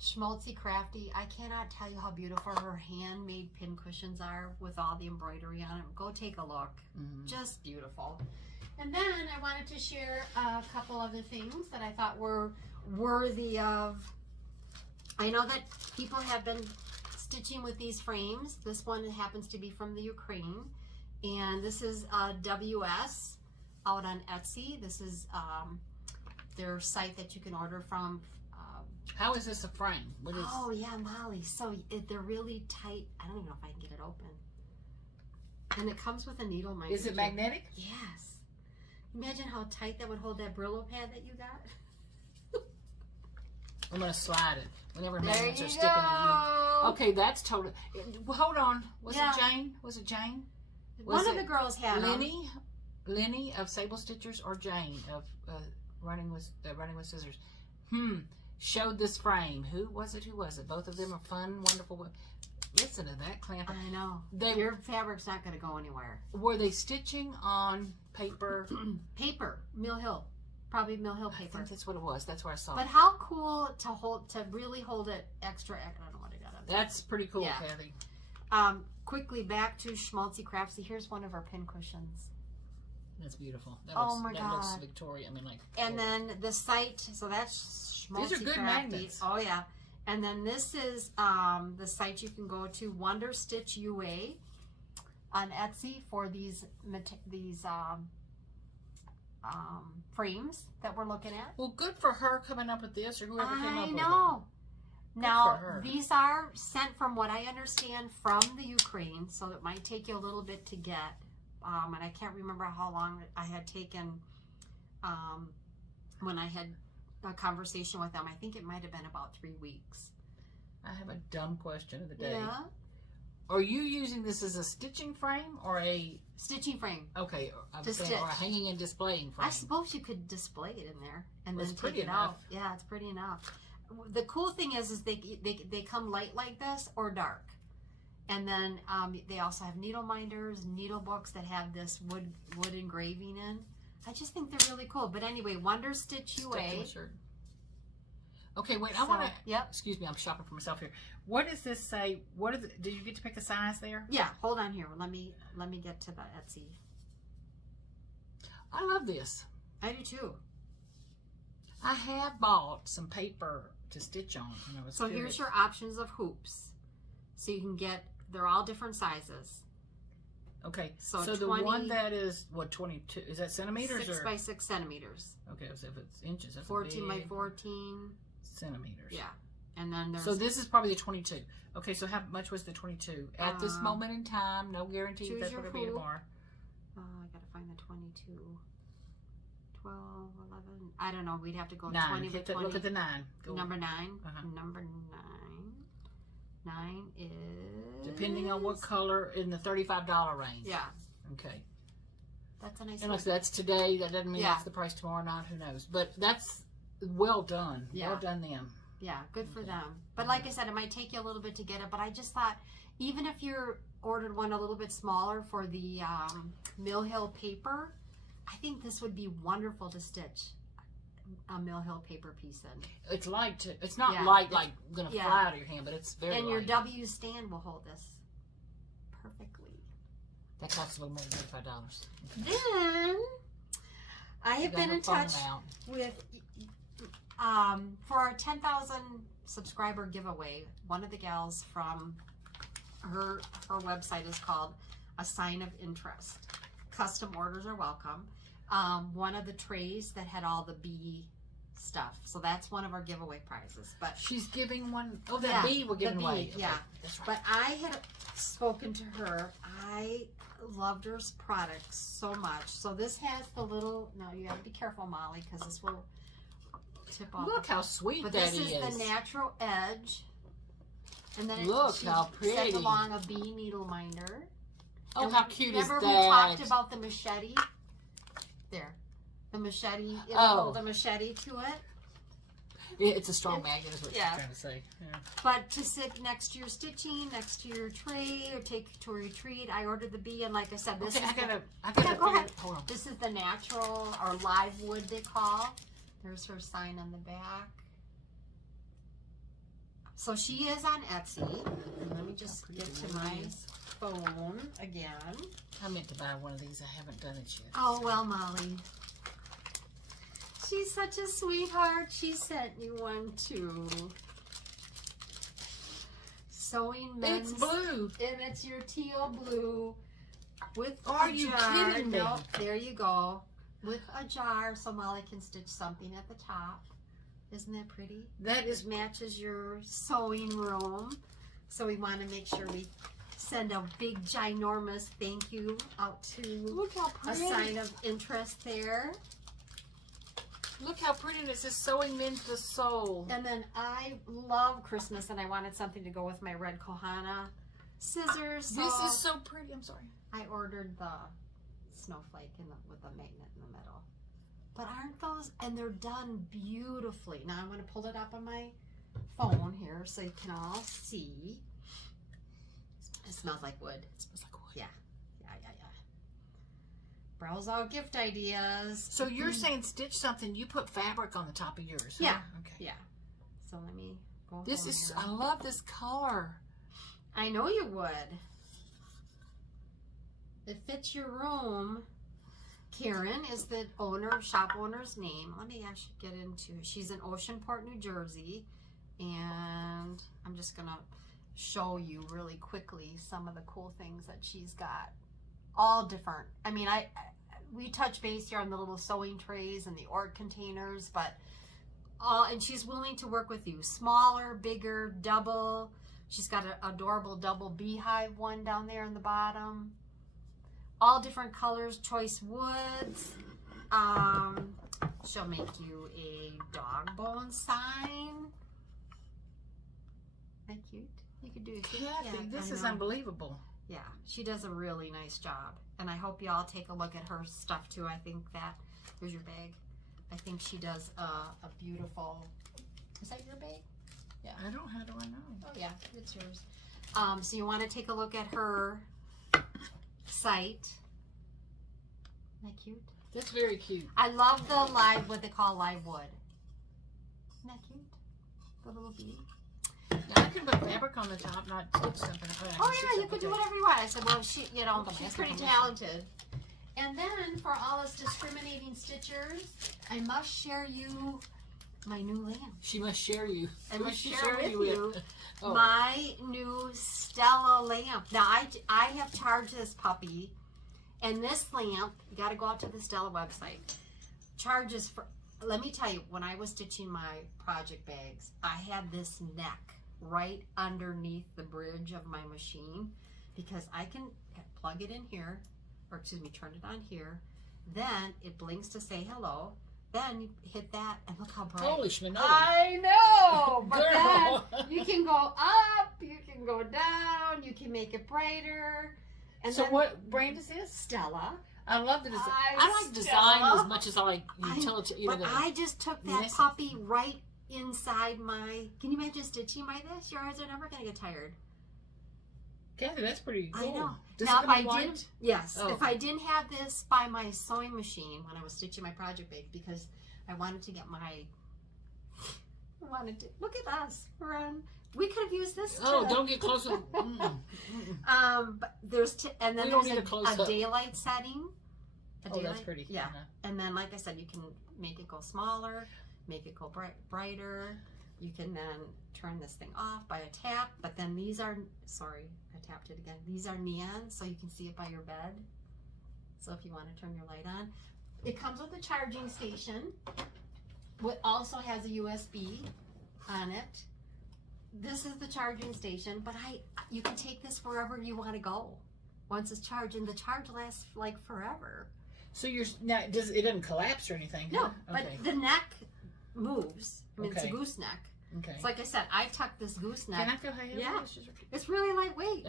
Schmaltzy Crafty, I cannot tell you how beautiful her handmade pincushions are with all the embroidery on them. Go take a look. Just beautiful. And then I wanted to share a couple other things that I thought were worthy of. I know that people have been stitching with these frames. This one happens to be from the Ukraine. And this is WS out on Etsy. This is their site that you can order from. How is this a frame? What is? Oh yeah, Molly. So they're really tight. I don't even know if I can get it open. And it comes with a needle minder. Is it magnetic? Yes. Imagine how tight that would hold that Brillo pad that you got. I'm gonna slide it whenever There magnets you are sticking in you. go. Okay, that's totally. Hold on. Was it Jane? Was it Jane? One of the girls had Lenny. Lenny of Sable Stitchers or Jane of Running with Scissors. Showed this frame. Who was it? Both of them are fun, wonderful. Listen to that clamp. I know. Your fabric's not going to go anywhere. Were they stitching on paper? Paper. Mill Hill. Probably Mill Hill paper. I think that's what it was. That's where I saw it. But how cool to really hold it extra. I don't know what I got on there. That's pretty cool, Kathy. Quickly back to Schmaltzy Craftsy. Here's one of our pincushions. That's beautiful. That looks Victoria. I mean, like. And then the site. So that's Schmaltzy These are good magnets. Oh yeah. And then this is the site you can go to, WonderstitchUA on Etsy for these frames that we're looking at. Well, good for her coming up with this, or whoever came up with it. I know. Now, these are sent from what I understand from the Ukraine, so it might take you a little bit to get. And I can't remember how long I had taken when I had a conversation with them. I think it might have been about 3 weeks. I have a dumb question of the day. Yeah. Are you using this as a stitching frame or a stitching frame? Okay, I'm saying, or a hanging and displaying frame. I suppose you could display it in there and then take it out. Yeah, it's pretty enough. The cool thing is they come light like this or dark. And then they also have needle minders, needle books that have this wood engraving in. I just think they're really cool. But anyway, WonderstitchUA. Okay, wait. I want to. Yep. Excuse me. I'm shopping for myself here. What does this say? What is it? Did you get to pick a size there? Yeah. Hold on here. Let me get to the Etsy. I love this. I do too. I have bought some paper to stitch on. And I was So here's your options of hoops. So you can get. They're all different sizes. Okay. So the 20 one that is what 22 is that centimeters 6 or by 6 centimeters. okay? So if it's inches, that's 14 a by big 14. centimeters. Yeah. And then there's. So this is probably the 22. Okay, so how much was the 22? At this moment in time, no guarantee choose that's your what it'll be hoop. tomorrow. I gotta find the 22. 12, 11. I don't know. We'd have to go 9. 20 by Hit the, 20. look at the 9. Go Number 9. Uh-huh. Number 9. 9 is. Depending on what color, in the $35 range. Yeah. Okay. That's a nice Unless one. that's today, that doesn't mean Yeah. that's the price tomorrow or not. Who knows? But that's well done. Yeah. Well done, them. Yeah, good for Okay. them. But like I said, it might take you a little bit to get it. But I just thought, even if you're ordered one a little bit smaller for the Mill Hill paper, I think this would be wonderful to stitch a Mill Hill paper piece in. It's light too. It's not Yeah. light like gonna Yeah. fly out of your hand, but it's very And light. your W stand will hold this perfectly. That costs a little more than $35. Then I have You got been her in phone touch out. with for our 10,000 subscriber giveaway. One of the gals from her website is called A Sign of Interest. Custom orders are welcome. One of the trays that had all the bee stuff, so that's one of our giveaway prizes. But She's giving one. Oh, that Yeah, bee we're giving the away. bee, Okay, yeah. that's right. But I had spoken to her. I loved her products so much. So this has the little. Now you have to be careful, Molly, because this will tip off. Look how sweet But that this is is. the natural edge. And then Look she how sent pretty. along a bee needle minder. Oh, And how cute is that? Remember we talked about the machete? There. The machete. It'll hold a machete to it. Yeah, it's a strong magnet, is what Yeah. she's trying to say. Yeah. But to sit next to your stitching, next to your tray, or take to a retreat, I ordered the bee, and like I said, this Okay, is I gotta Yeah, figure. go ahead. Hold on. this is the natural or live wood they call. There's her sign on the back. So she is on Etsy. And let me just How get pretty to that my is. phone again. I meant to buy one of these. I haven't done it yet. Oh well, Molly. She's such a sweetheart. She sent you one too. Sewing men's. It's blue. And it's your teal blue with Are a you jar. kidding me? Nope, there you go. With a jar so Molly can stitch something at the top. Isn't that pretty? That is It matches your sewing room. So we want to make sure we send a big ginormous thank you out to Look how a pretty. sign of interest there. Look how pretty it is. This sewing mends the soul. And then I love Christmas, and I wanted something to go with my red Kohana scissors. So This is so pretty. I'm sorry. I ordered the snowflake with a magnet in the middle. But aren't those? And they're done beautifully. Now I'm going to pull it up on my phone here so you can all see. It smells like wood. It smells like wood. Yeah. Browse all gift ideas. So you're saying stitch something, you put fabric on the top of yours, huh? Yeah. Okay. Yeah. So let me go. This home is, here. I love this color. I know you would. It fits your room. Karen is the shop owner's name. Let me actually get into it. She's in Oceanport, New Jersey. And I'm just going to show you really quickly some of the cool things that she's got. All different. I mean, we touch base here on the little sewing trays and the org containers, but and she's willing to work with you. Smaller, bigger, double. She's got an adorable double beehive one down there in the bottom. All different colors, choice woods. She'll make you a dog bone sign. Isn't that cute? You could do it. Kathy, this I is know. unbelievable. Yeah, she does a really nice job. And I hope y'all take a look at her stuff too. I think that, here's your bag. I think she does a beautiful, is that your bag? Yeah. I don't, how do I know? Oh yeah, it's yours. So you want to take a look at her site. Isn't that cute? That's very cute. I love the live, what they call live wood. Isn't that cute? the little bead. I can put fabric on the top, not stitch something. Oh yeah, you could do whatever you want. I said, well, she, you know, Okay, she's that's pretty permission. talented. And then for all us discriminating stitchers, I must share you my new lamp. She must share you. I Who must she share sharing with you Oh. my new Stella lamp. Now I have charged this puppy, and this lamp, you got to go out to the Stella website. Charges for. Let me tell you, when I was stitching my project bags, I had this neck right underneath the bridge of my machine because I can plug it in here, or excuse me, turn it on here. Then it blinks to say hello. Then you hit that, and look how bright. Holy schmanoli. I know, but Girl. then you can go up, you can go down, you can make it brighter. And So then what brand is this? Stella. I love the design. Hi, I like design Stella. as much as I like utility. But I just took that Yes. puppy right inside my. Can you imagine stitching by this? Your eyes are never going to get tired. Kathy, that's pretty cool. I know. Does Now, it if come I in white? didn't, yes, Oh. if I didn't have this by my sewing machine when I was stitching my project bag, because I wanted to get my. Look at us. We're on. We could have used this. Oh, to- don't get close. But there's and then We don't there's need a close-up. daylight setting. Oh, that's pretty. Yeah, Uh-huh. and then like I said, you can make it go smaller, make it go brighter. You can then turn this thing off by a tap. But then these are sorry, I tapped it again. These are neon, so you can see it by your bed. So if you want to turn your light on, it comes with a charging station. What also has a USB on it. This is the charging station, but you can take this wherever you want to go once it's charged, and the charge lasts like forever. So you're now it doesn't collapse or anything? No, huh? but Okay. the neck moves. I mean, it's a Okay. gooseneck. Okay. It's like I said, I tucked this gooseneck. Can I feel how heavy Yeah. it is? It's really lightweight.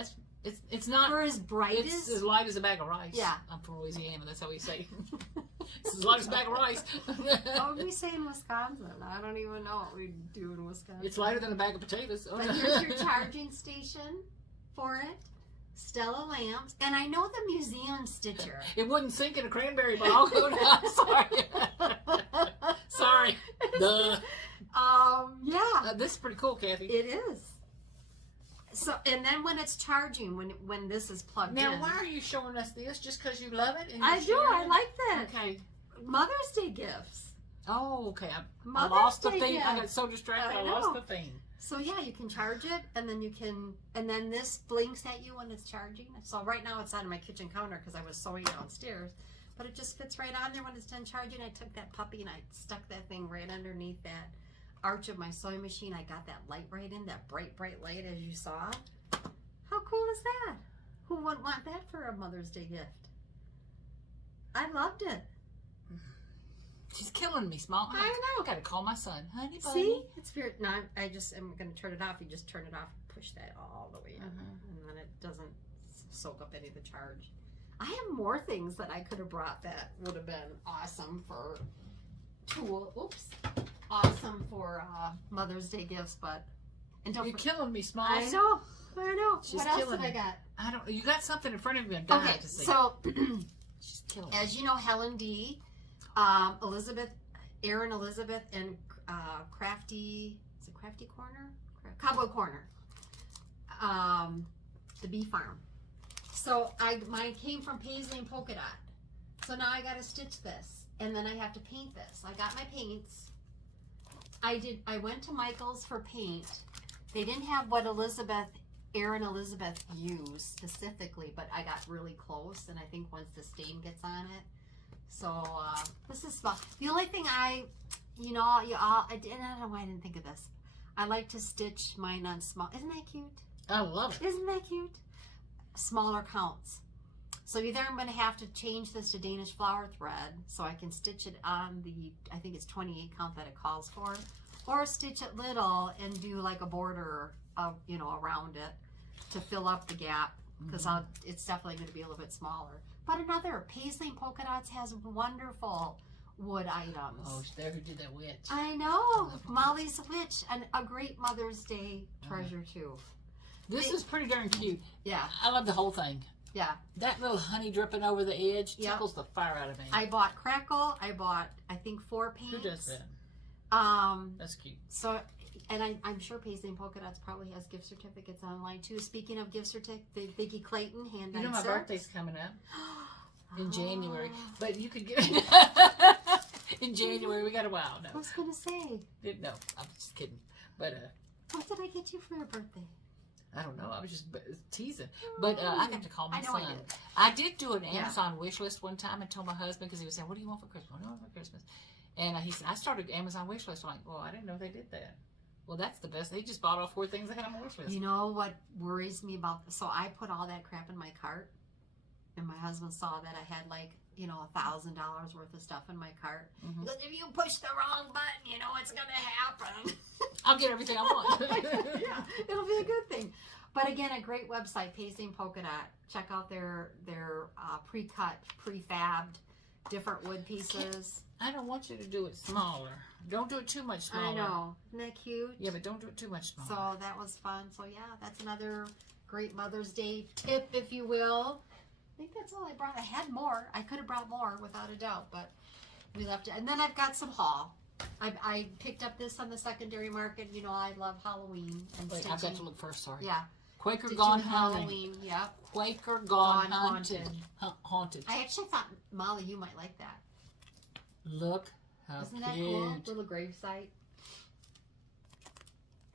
It's not. For as bright It's as as light as a bag of rice. Yeah. I'm from Louisiana. That's how we say. It's as light as a bag of rice. what would we say in Wisconsin? I don't even know what we do in Wisconsin. It's lighter than a bag of potatoes. But here's your charging station for it. Stella lamps, and I know the museum stitcher. It wouldn't sink in a cranberry bog. Sorry. Sorry. Duh. Yeah, This is pretty cool, Kathy. it is. So, and then when it's charging, when this is plugged Now, in. why are you showing us this? Just because you love it? And I you do. share I it? like that. Okay. Mother's Day gifts. Oh, okay. I Mother's lost the Day theme. I got gift. so distracted. I I lost know. the theme. So yeah, you can charge it, and then and then this blinks at you when it's charging. So right now it's on my kitchen counter because I was sewing downstairs, but it just fits right on there when it's done charging. I took that puppy and I stuck that thing right underneath that arch of my sewing machine. I got that light right in, that bright light as you saw. How cool is that? Who wouldn't want that for a Mother's Day gift? I loved it. She's killing me, Small. I know. I gotta call my son. Honey, buddy. See? It's very, no, I just am going to turn it off. You just turn it off, push that all the way in, and then it doesn't soak up any of the charge. I have more things that I could have brought that would have been awesome for awesome for Mother's Day gifts, but and don't You're killing me, Small. I know. She's What else killing did I me. got? I don't. You got something in front of you. I'm dying Okay, to see. so She's killing me. as you know, Helen D, Erin Elizabeth, and Crafty Corner? Cowboy Corner. The bee farm. So mine came from Paisley and Polka Dot. So now I got to stitch this, and then I have to paint this. I got my paints. I went to Michael's for paint. They didn't have what Erin Elizabeth used specifically, but I got really close, and I think once the stain gets on it. So this is small. The only thing I don't know why I didn't think of this. I like to stitch mine on small. Isn't that cute? I love it. Isn't that cute? Smaller counts. So either I'm going to have to change this to Danish flower thread so I can stitch it on I think it's 28 count that it calls for, or stitch it little and do like a border of, around it to fill up the gap, because it's definitely going to be a little bit smaller. But another, Paisley and Polka Dots has wonderful wood items. Oh, there who did that witch. I know. Molly's Witch, and a great Mother's Day treasure too. This is pretty darn cute. Yeah. I love the whole thing. Yeah. That little honey dripping over the edge Yep. tickles the fire out of me. I bought Crackle. I bought, I think, 4 paints. Who does that? That's cute. So, and I'm sure Paisley and Polka Dots probably has gift certificates online too. Speaking of gift certificates, Vicki Clayton, hand You know my birthday's coming up in January, but you could get in January. We got a while. No, I was gonna say. No, I'm just kidding. But what did I get you for your birthday? I don't know. I was just teasing. But I have to call my son. I I did do an Amazon wish list one time and told my husband because he was saying, "What do you want for Christmas? What do you want for Christmas?" And he said, "I started Amazon wish list." I'm like, "Well, I didn't know they did that." Well, that's the best. They just bought all 4 things I had on my wish list. You know what worries me about this? So I put all that crap in my cart, and my husband saw that I had like, you know, $1,000 worth of stuff in my cart. Mm-hmm. He goes, if you push the wrong button, you know what's gonna happen. I'll get everything I want. Yeah, it'll be a good thing. But again, a great website, Paisley and Polka Dot. Check out their pre-cut, pre-fabbed, different wood pieces. I don't want you to do it smaller. Don't do it too much smaller. I know. Isn't that cute? Yeah, but don't do it too much smaller. So that was fun. So yeah, that's another great Mother's Day tip, if you will. I think that's all I brought. I had more. I could have brought more without a doubt, but we left it. And then I've got some haul. I picked up this on the secondary market. You know, I love Halloween and Wait, stitching. I've got to look first. Sorry. Yeah. Quaker Stitching Gone Halloween. Hunting. Yeah. Quaker Gone Hunted. Haunted. I actually thought, Molly, you might like that. Look how Isn't that cute. cool? Little grave site.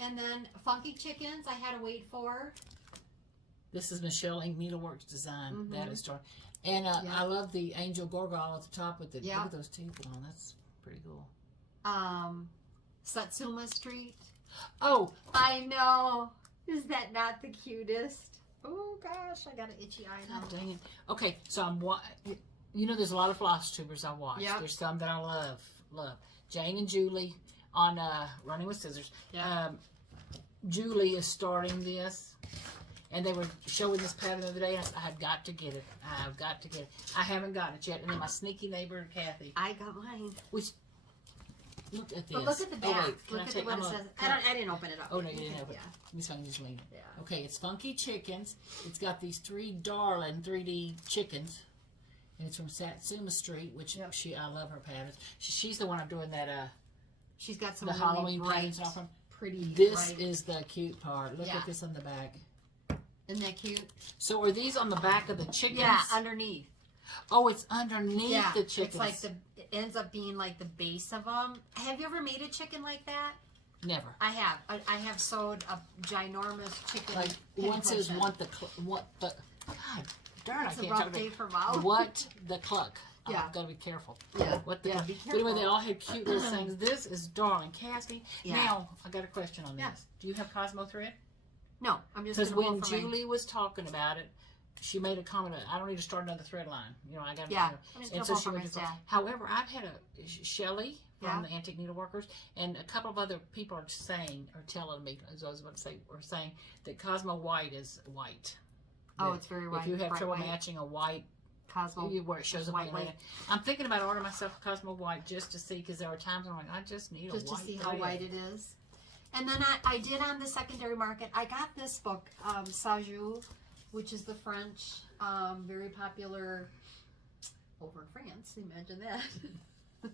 And then Funky Chickens I had to wait for. This is Michelle Ink Needleworks design. Mm-hmm. That is dark. And I love the angel gorgol at the top with the Yeah. look at those teeth on. That's pretty cool. Satsuma Street. Oh, I know. Is that not the cutest? Oh gosh, I got an itchy eye now. God dang it. Okay, so you know, there's a lot of Flosstubers I watch. Yep. There's some that I love. Jane and Julie on Running with Scissors. Yeah. Julie is starting this, and they were showing this pattern the other day. I have got to get it. I've got to get it. I haven't gotten it yet. And then my sneaky neighbor Kathy. I got mine. Which look at this. But look at the back. Oh, wait, Look at what it says. I didn't open it up. Oh no, you didn't open it. Yeah. Let me see if I can just lean it. Yeah. Okay, it's Funky Chickens. It's got these 3 darling 3D chickens. And it's from Satsuma Street, which I love her patterns. She's the one I'm doing that She's got some the really Halloween bright, patterns off from. pretty. This bright. is the cute part. Look at this on the back. Isn't that cute? So are these on the back of the chickens? Yeah, underneath. Oh, it's underneath the chickens. It's like it ends up being like the base of them. Have you ever made a chicken like that? Never. I have. I have sewed a ginormous chicken. Like one says pincushion. what the God darn, It's I a can't rough talk day about for Molly. what the cluck. Yeah. I've got to be careful. Yeah. What the Yeah, cluck. be But anyway, they careful. all had cute little things. This is darling. Cassie. Yeah. Now I got a question on Yeah. this. Do you have Cosmo thread? No, I'm just Because gonna when pull from Julie was talking about it, she made a comment. I don't need to start another thread line. You know, I got. Yeah. You know, I'm just and gonna so pull she from went his to. dad. However, I've had a Shelley from Yeah. the Antique Needleworkers, and a couple of other people are saying or telling me, as I was about to say, or saying that Cosmo White is white. Oh, That it's very white. If you have bright trouble white. matching a white, Cosmo. where it shows up white, on the internet. I'm thinking about ordering myself a Cosmo White just to see, because there are times I'm like, I just need Just a to white see thread. how white it is. And then I did on the secondary market, I got this book, Sajou, which is the French, very popular over in France. Imagine that.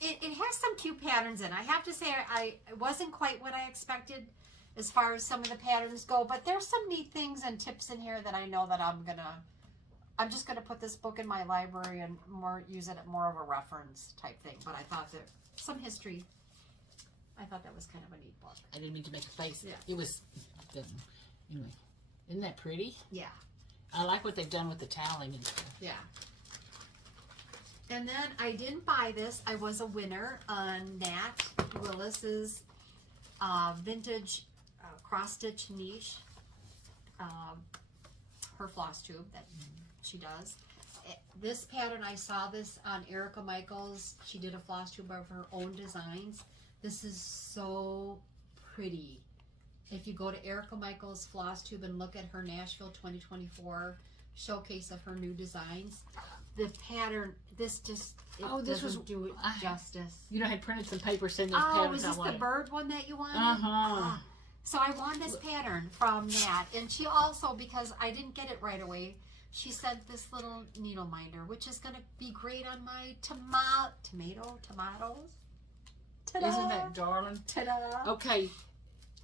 It has some cute patterns in it. I have to say, it wasn't quite what I expected as far as some of the patterns go, but there's some neat things and tips in here that I know that I'm just gonna put this book in my library and use it more of a reference type thing. But I thought that some history. I thought that was kind of a neat book. I didn't mean to make a face. Yeah. It was, anyway, isn't that pretty? Yeah. I like what they've done with the toweling and stuff. Yeah. And then I didn't buy this. I was a winner on Nat Willis's vintage cross-stitch niche. Her floss tube that she does. This pattern, I saw this on Erica Michaels. She did a floss tube of her own designs. This is so pretty. If you go to Erica Michaels floss tube and look at her Nashville 2024 showcase of her new designs, the pattern, this doesn't do it justice. You know, I had printed some paper saying those Oh, patterns is I this the wanted. bird one that you wanted? Uh-huh. So I won this pattern from Nat, and she also, because I didn't get it right away, she sent this little needle minder, which is going to be great on my tomatoes. Ta-da! Isn't that darling? Ta-da! Okay.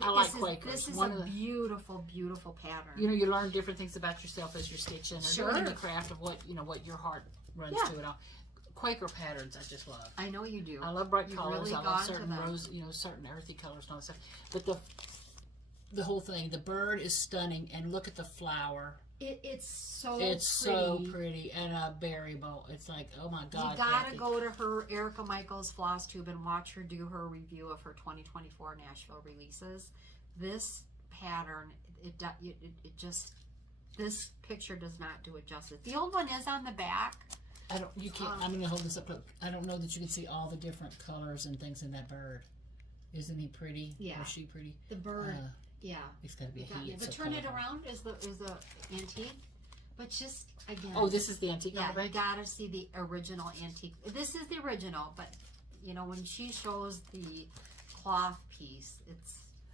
I like Quakers. This is One a of the, beautiful, beautiful pattern. you know, you learn different things about yourself as you're stitching, or Sure. doing the craft of what what your heart runs to and all. Quaker patterns, I just love. I know you do. I love bright You've colors. really I love gone to certain them. rose, certain earthy colors and all that stuff. But the whole thing, the bird is stunning, and look at the flower. It's so pretty and a berry bowl. It's like, oh my God. You gotta Kathy. go to her Erica Michaels Flosstube and watch her do her review of her 2024 Nashville releases. This pattern, it just, this picture does not do it justice. The old one is on the back. You can't, I'm going to hold this up. I don't know that you can see all the different colors and things in that bird. Isn't he pretty? Yeah. Or is she pretty? The bird, yeah. It's got to be a he. But turn it around is the antique. But just, again. Oh, this is the antique on Yeah, the back? you gotta see the original antique. This is the original, but, when she shows the cloth piece,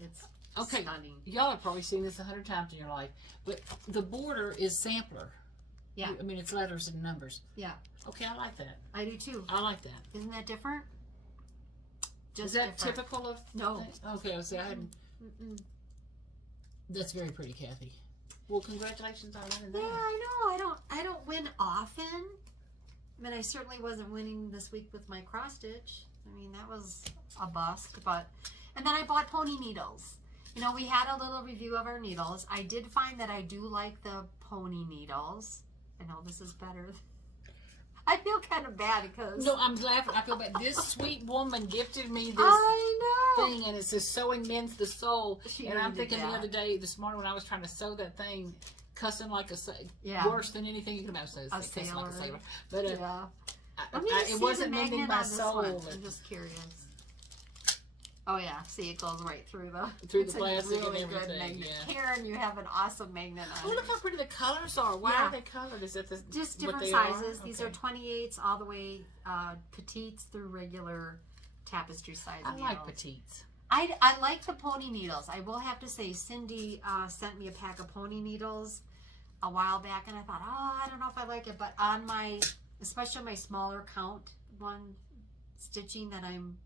it's okay. stunning. Y'all have probably seen this 100 times in your life, but the border is sampler. Yeah. I mean, it's letters and numbers. Yeah. Okay, I like that. I do too. I like that. Isn't that different? Is that different. typical of? No. Things? Okay, I see. I hadn't. Mm-mm. That's very pretty, Kathy. Well, congratulations on winning that. Yeah, I know. I don't win often. I mean, I certainly wasn't winning this week with my cross stitch. I mean, that was a bust. And then I bought pony needles. We had a little review of our needles. I did find that I do like the pony needles. I know this is better. I feel kind of bad because... No, I'm laughing. I feel bad. This sweet woman gifted me this I know. thing, and it says "Sewing Mends the Soul." And I'm thinking that. the other day, this morning, when I was trying to sew that thing, cussing like worse than anything you can imagine. A Cussing sailor. like a sailor. But Yeah. Let me just it see wasn't the mending magnet my on this soul. one. I'm just curious. Oh yeah, see it goes right through the Through the plastic really and everything. Good magnet. Yeah. Karen, you have an awesome magnet on Oh, it. look how pretty the colors are. Why Yeah. are they colored? Is that Just what different they sizes. Are? These Okay. are 28s all the way petites through regular tapestry size I needles. like petites. I like the pony needles. I will have to say, Cindy sent me a pack of pony needles a while back, and I thought, I don't know if I like it, but on my, especially my smaller count one stitching that I'm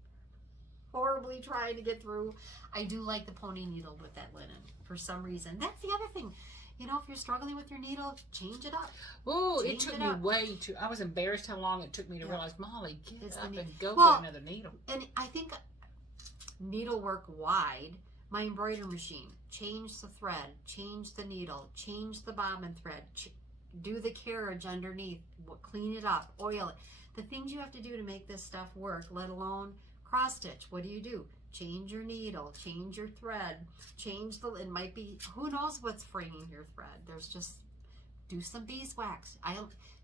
horribly trying to get through, I do like the pony needle with that linen for some reason. That's the other thing. If you're struggling with your needle, change it up. Oh, it Change took it me up. way too. I was embarrassed how long it took me to Yeah. realize, Molly, get It's the up needle. and go Well, get another needle. And I think needlework wide, my embroidery machine, change the thread, change the needle, change the bobbin thread, do the carriage underneath, clean it up, oil it. The things you have to do to make this stuff work, let alone cross stitch. What do? Change your needle, change your thread, it might be, who knows what's fraying your thread. There's just, do some beeswax.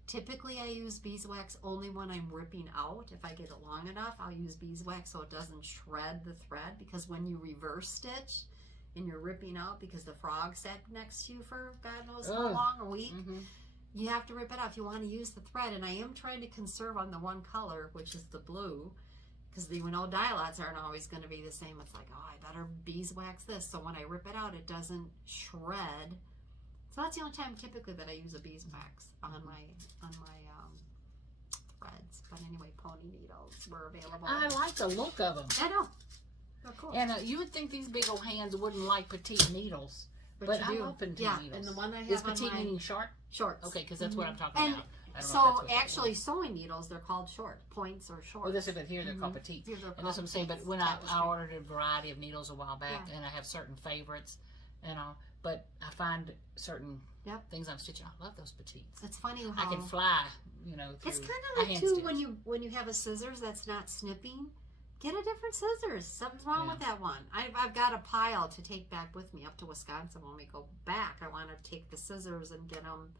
Typically I use beeswax only when I'm ripping out. If I get it long enough, I'll use beeswax so it doesn't shred the thread, because when you reverse stitch and you're ripping out because the frog sat next to you for God knows how long, a week, you have to rip it out if you want to use the thread. And I am trying to conserve on the one color, which is the blue, because dye lots aren't always going to be the same. It's like, I better beeswax this so when I rip it out, it doesn't shred. So that's the only time typically that I use a beeswax on my threads. But anyway, pony needles were available. I like the look of them. I know. They're cool. And you would think these big old hands wouldn't like petite needles, but I you do. love petite needles. And the one I have is on petite my meaning short? shorts. Okay, because that's what I'm talking And about. I don't know if so that's what actually, sewing needles, they're called short points or short. Well, this is but here they're called petites. Here they're And that's what I'm called saying. But when I tapestry. ordered a variety of needles a while back, and I have certain favorites, but I find certain things I'm stitching. I love those petites. It's funny how I can fly, through it's kind a of like hand too stitch. when you have a scissors that's not snipping. Get a different scissors. Something's wrong with that one. I've got a pile to take back with me up to Wisconsin when we go back. I want to take the scissors and get them.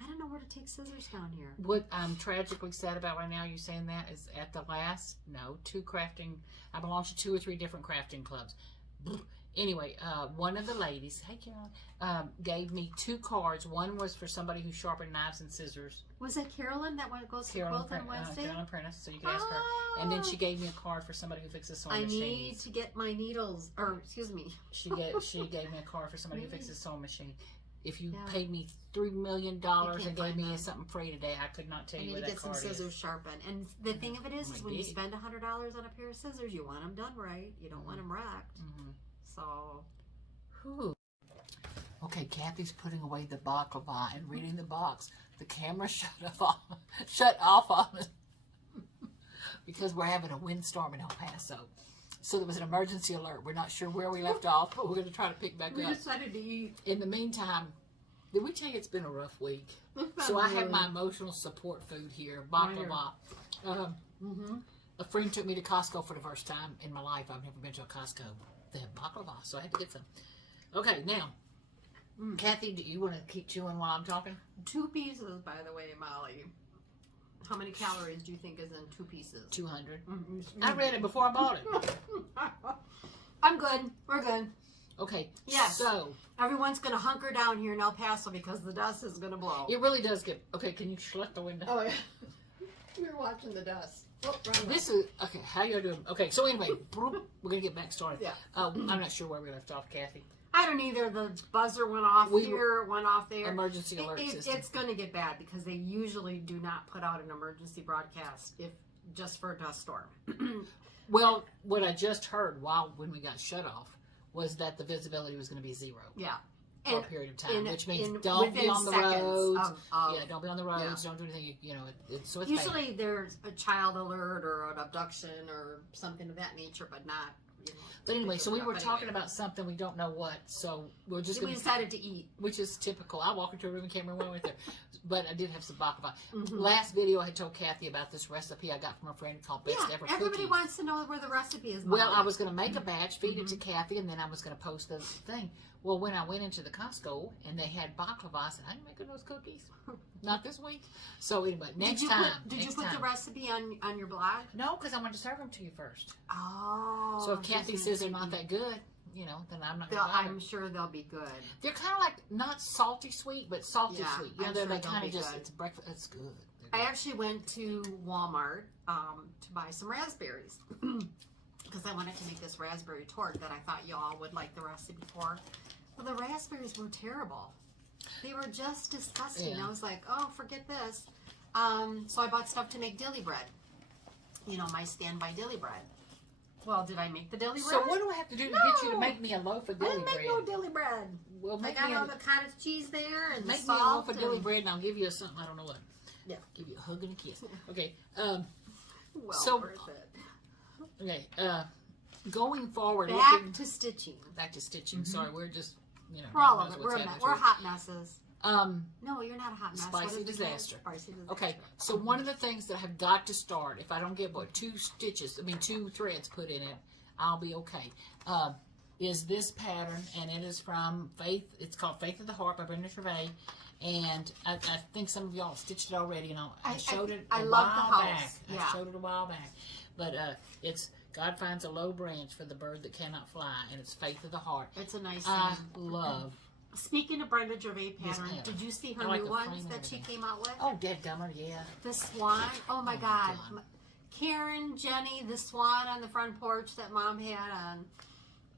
I don't know where to take scissors down here. What I'm tragically sad about right now, you saying that, is at the last, I belong to 2 or 3 different crafting clubs. Anyway, one of the ladies, hey Carolyn, gave me 2 cards. One was for somebody who sharpened knives and scissors. Was it Carolyn that goes to Quilt on Wednesday? Carolyn Prentice, so you can ask her. And then she gave me a card for somebody who fixes sewing I machines. need to get my needles, or excuse me. She gave me a card for somebody who fixes sewing machine. if you Yeah. paid me $3 million can't and gave find me them. something free today, I could not tell I you need where to that get some card scissors is. sharpened. And the thing of it is when you Maybe. spend $100 on a pair of scissors, you want them done right. You don't want them wrecked. So, Whew. Okay, Kathy's putting away the baklava and reading the box. The camera shut off on us because we're having a windstorm in El Paso. So there was an emergency alert. We're not sure where we left off, but we're going to try to pick back we up. decided to eat. In the meantime, did we tell you it's been a rough week? So I have my emotional support food here, baklava. A friend took me to Costco for the first time in my life. I've never been to a Costco. They have baklava, so I had to get some. Okay, now, Kathy, do you want to keep chewing while I'm talking? 2 pieces, by the way, Molly. How many calories do you think is in 2 pieces? 200. I read it before I bought it. I'm good. We're good. Okay, Yes. so Everyone's going to hunker down here in El Paso because the dust is going to blow. it really does get... Okay, can you shut the window? Oh, yeah. We're watching the dust. Oh, This is... Okay, how you doing? Okay, so anyway, we're going to get back started. Yeah. I'm not sure where we left off, Kathy. I don't either. The buzzer went off here, went off there. Emergency alert system. It's going to get bad because they usually do not put out an emergency broadcast if just for a dust storm. Well, what I just heard when we got shut off was that the visibility was going to be 0. Yeah. For a period of time, which means within don't be on the roads. Of, don't be on the roads. Don't do anything. So it's usually bad. there's a child alert or an abduction or something of that nature, but not. But anyway, so we were talking about something we don't know what. So we're just we going decided to eat, which is typical. I walk into a room and can't remember when I went there, but I did have some baklava. Last video, I had told Kathy about this recipe I got from a friend called Best Ever everybody Cookies. wants to know where the recipe is. Well, I was going to make a batch, feed it to Kathy, and then I was going to post the thing. Well, when I went into the Costco and they had baklava, I said, I ain't making those cookies. Not this week. So anyway, next time. Did you put the recipe on your blog? No, because I want to serve them to you first. Oh. So if Kathy says they're not that good, then I'm not going to I'm sure they'll be good. They're kind of like not salty sweet, but salty sweet. I'm They kind of just, it's breakfast. It's good. I actually went to Walmart to buy some raspberries because I wanted to make this raspberry tort that I thought y'all would like the recipe for. Well, the raspberries were terrible. They were just disgusting. Yeah. I was like, oh, forget this. So I bought stuff to make dilly bread. My standby dilly bread. Well, did I make the dilly bread? So what do I have to do to get you to make me a loaf of dilly I didn't bread? make no dilly bread. Well, I got all the cottage cheese there and make the me a salt loaf of dilly bread and I'll give you something, I don't know what. Yeah. Give you a hug and a kiss. Okay. Well so, worth it. Okay. Going forward. Back to stitching. Back to stitching. Sorry, we're just, We're all of it. We're hot messes. No, you're not a hot mess. Spicy disaster. Spicy disaster. Okay, so one of the things that I have got to start, if I don't get 2 threads put in it, I'll be okay, is this pattern, and it is from Faith. It's called Faith of the Heart by Brenda Trevay, and I think some of y'all stitched it already, and I showed it a while back. Yeah. I showed it a while back, but it's God finds a low branch for the bird that cannot fly, and it's Faith of the Heart. It's a nice I name. love. Speaking of Brenda Gervais pattern, pattern. did you see her I like new the ones frame that and she everything. came out with? Oh, dadgummer, yeah. The swan. Oh my God. Karen, Jenny, the swan on the front porch that Mom had on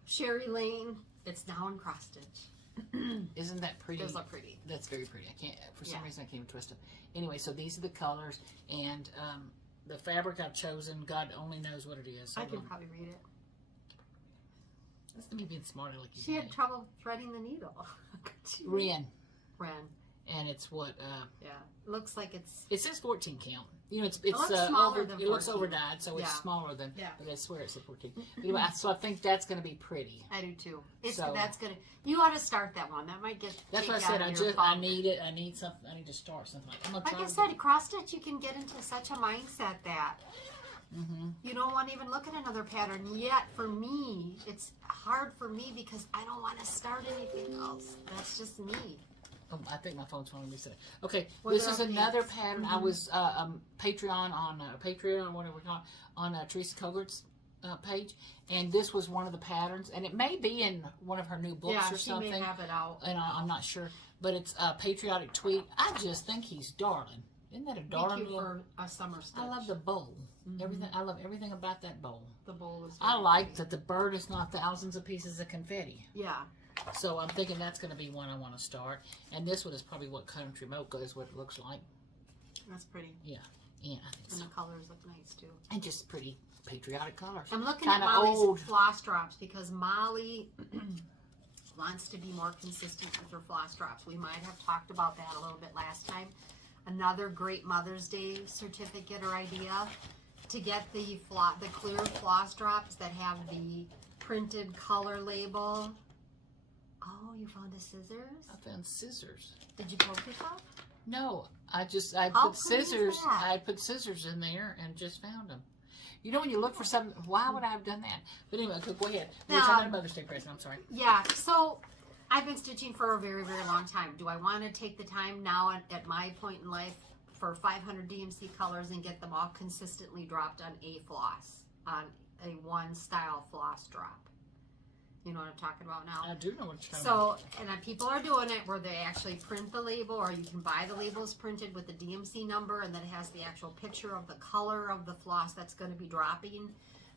Sherry Lane. It's now in cross stitch. Isn't that pretty? Those look pretty. That's very pretty. I can't, for some reason, I can't even twist them. Anyway, so these are the colors, and the fabric I've chosen, God only knows what it is. I can probably read it. That's me being smarter like you. She had trouble threading the needle. Ren. And it's what? Yeah, looks like it's. It says 14 count. It's looks smaller than it looks 14. overdyed, so it's smaller than. Yeah. But I swear it's a 14. Anyway, so I think that's going to be pretty. I do too. So- That's gonna. You ought to start that one. That might get. That's what I said. I need it. I need something. I need to start something like. I'm gonna Like try I to said, cross stitch, you can get into such a mindset that you don't want to even look at another pattern. Yet for me, it's hard for me because I don't want to start anything else. That's just me. Oh, I think my phone's phone reset. Okay, What this are is our another paints? pattern. I was Patreon on whatever we call it, on Teresa Cogart's page, and this was one of the patterns, and it may be in one of her new books or she something. may have it out. And I'm not sure, but it's a patriotic tweet. I just think he's darling. Isn't that a darling? Thank you for a summer stitch. I love the bowl. Everything. I love everything about that bowl. The bowl is. I very like pretty. that the bird is not thousands of pieces of confetti. Yeah. So I'm thinking that's going to be one I want to start. And this one is probably what Country Mocha is, what it looks like. That's pretty. Yeah. Yeah, I think And so. the colors look nice too. And just pretty patriotic colors. I'm looking Kinda at Molly's old. floss drops because Molly wants to be more consistent with her floss drops. We might have talked about that a little bit last time. Another great Mother's Day certificate or idea to get the clear floss drops that have the printed color label. Oh, you found the scissors? I found scissors. Did you poke yourself? No, I How put cool is scissors. that? I put scissors in there and just found them. You know when you look for something, why would I have done that? But anyway, go ahead. We're Now- talking about Mother's Day present. I'm sorry. Yeah, so I've been stitching for a very, very long time. Do I want to take the time now at my point in life for 500 DMC colors and get them all consistently dropped on a floss, on a one style floss drop? You know what I'm talking about now? I do know what you're talking about. So, and people are doing it where they actually print the label, or you can buy the labels printed with the DMC number, and then it has the actual picture of the color of the floss that's going to be dropping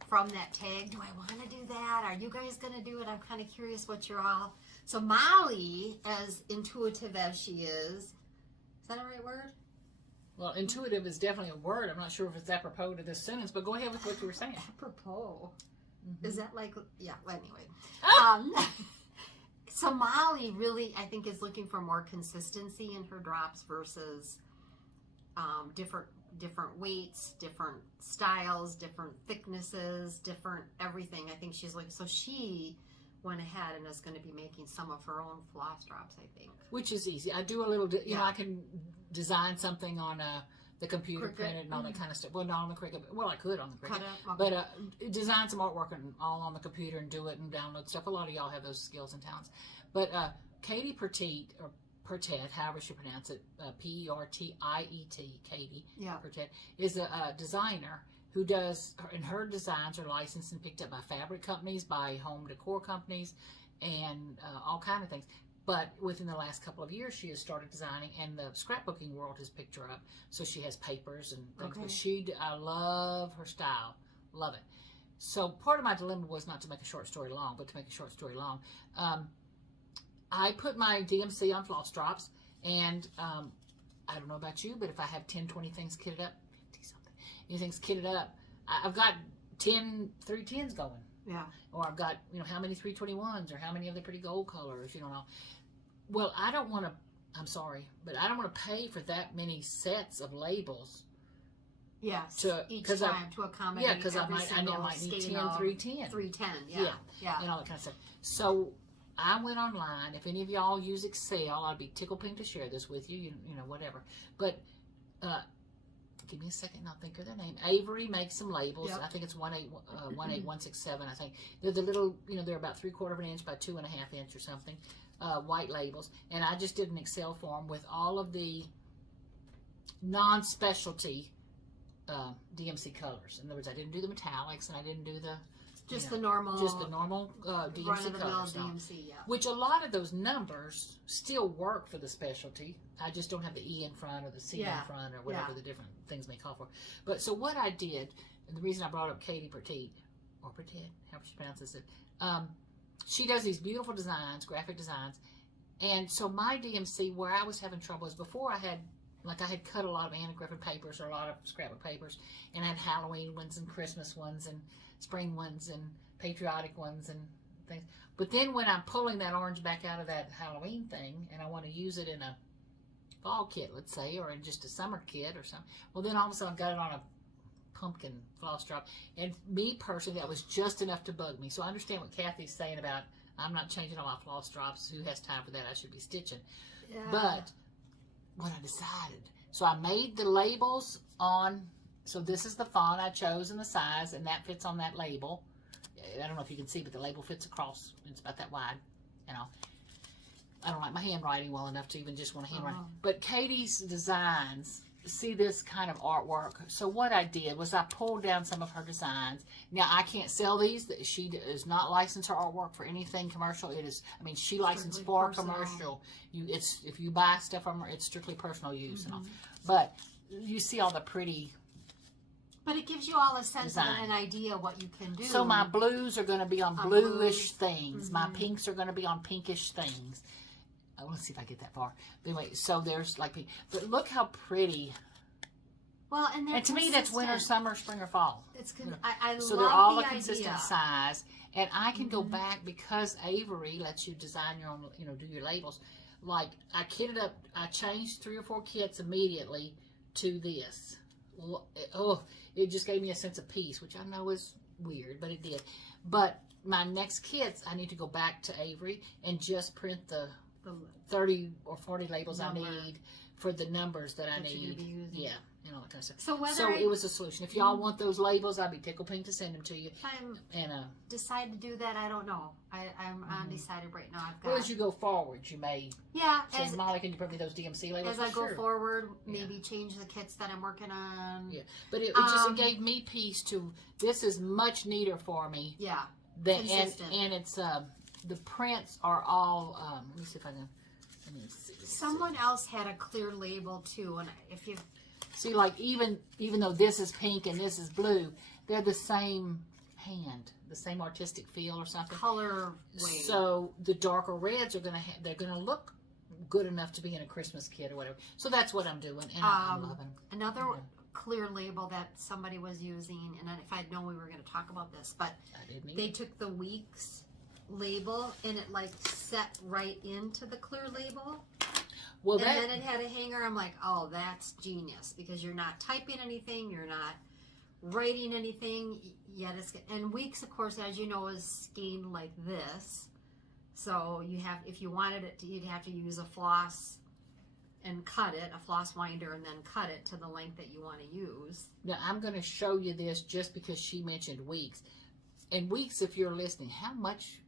from that tag. Do I want to do that? Are you guys going to do it? I'm kind of curious what you're all... So Molly, as intuitive as she is that a right word? Well, intuitive is definitely a word. I'm not sure if it's apropos to this sentence, but go ahead with what you were saying. Apropos. Mm-hmm. Is that like... Yeah, well, anyway. So Molly really, I think, is looking for more consistency in her drops versus different weights, different styles, different thicknesses, different everything. I think she's like, so she went ahead and is going to be making some of her own floss drops, I think. Which is easy. I do a little, you know, Yeah. I can design something on the computer, Cricut. print it and all that kind of stuff. Well, not on the Cricut. Well, I could on the Cricut. Cut it, okay. But design some artwork and all on the computer and do it and download stuff. A lot of y'all have those skills and talents. But Katie Pertet, or Pertet, however she pronounce it, P-E-R-T-I-E-T, Katie Yeah. Pertet, is a designer who does, and her designs are licensed and picked up by fabric companies, by home decor companies, and all kind of things. But within the last couple of years, she has started designing, and the scrapbooking world has picked her up. So she has papers and things. Okay. But I love her style. Love it. So part of my dilemma was not to make a short story long, but to make a short story long. I put my DMC on floss drops, and I don't know about you, but if I have 10, 20 things kitted up, anything's kitted up, I've got 310s going. Yeah. Or I've got, you know, how many 321s, or how many of the pretty gold colors, you know. Well, I don't want to, I'm sorry, but I don't want to pay for that many sets of labels. Yes. Each 'cause time to accommodate. Yeah, because I every might single need 10 scale. 310. 310, yeah. Yeah. And all that kind of stuff. So I went online. If any of y'all use Excel, I'd be tickled pink to share this with you, you know, whatever. But give me a second and I'll think of their name. Avery makes some labels. Yep. I think it's 18167, I think. They're the little, you know, they're about 3/4 of an inch by 2.5 inch or something, white labels. And I just did an Excel form with all of the non-specialty DMC colors. In other words, I didn't do the metallics and I didn't do the Just the normal DMC run-of-the-mill colors. DMC, yeah. Which a lot of those numbers still work for the specialty. I just don't have the E in front or the C in front or whatever the different things may call for. But so what I did, and the reason I brought up Katie Pertet, or Pertet, however she pronounces it, she does these beautiful designs, graphic designs. And so my DMC, where I was having trouble is before I had cut a lot of Anna Griffin papers or a lot of scrapbook papers, and I had Halloween ones and Christmas ones and spring ones and patriotic ones and things. But then when I'm pulling that orange back out of that Halloween thing and I want to use it in a fall kit, let's say, or in just a summer kit or something, well then all of a sudden I've got it on a pumpkin floss drop. And me personally, that was just enough to bug me. So I understand what Kathy's saying about I'm not changing all my floss drops. Who has time for that? I should be stitching. Yeah. But when I decided, so I made the labels on, so this is the font I chose and the size, and that fits on that label. I don't know if you can see, but the label fits across. It's about that wide, you know. I don't like my handwriting well enough to even just want to handwrite. But Katie's designs, see this kind of artwork. So what I did was I pulled down some of her designs. Now, I can't sell these. She does not license her artwork for anything commercial. It is, I mean, she licensed for personal. commercial. If you buy stuff from her, it's strictly personal use. And all. But you see all the pretty But it gives you all a sense design. and an idea what you can do. So my blues are going to be on bluish things. My pinks are going to be on pinkish things. Oh, let's see if I get that far. But anyway, so there's like pink. But look how pretty. Well, and to me, that's winter, summer, spring, or fall. It's I so love they're all the a consistent idea. size, and I can go back because Avery lets you design your own, do your labels. Like I kitted up, I changed 3 or 4 kits immediately to this. Oh, it just gave me a sense of peace, which I know is weird, but it did. But my next kits, I need to go back to Avery and just print the 30 or 40 labels I need for the numbers that I need. Yeah, and all that kind of stuff. So it was a solution. If y'all want those labels, I'd be tickled pink to send them to you. If I'm and decide to do that, I don't know. I'm undecided right now. I've got. Well, as you go forward, you may. Yeah. Say, Molly, can you print me those DMC labels? As I go forward, maybe change the kits that I'm working on. Yeah, but it just gave me peace to. This is much neater for me. Yeah. Consistent. And it's the prints are all. Let me see if I can. Let me see. Someone else had a clear label too, and if you see, like even though this is pink and this is blue, they're the same hand, the same artistic feel or something. Color way. So the darker reds are they're gonna look good enough to be in a Christmas kit or whatever. So that's what I'm doing, and I'm loving. Another clear label that somebody was using, and if I'd known we were going to talk about this, but they took the weeks label and it like set right into the clear label. Well, and then it had a hanger. I'm like, oh, that's genius, because you're not typing anything, you're not writing anything yet. And weeks, of course, as you know, is skinned like this. So you have, if you wanted it to, you'd have to use a floss and cut it, a floss winder, and then cut it to the length that you want to use. Now I'm going to show you this just because she mentioned weeks. And weeks, if you're listening, how much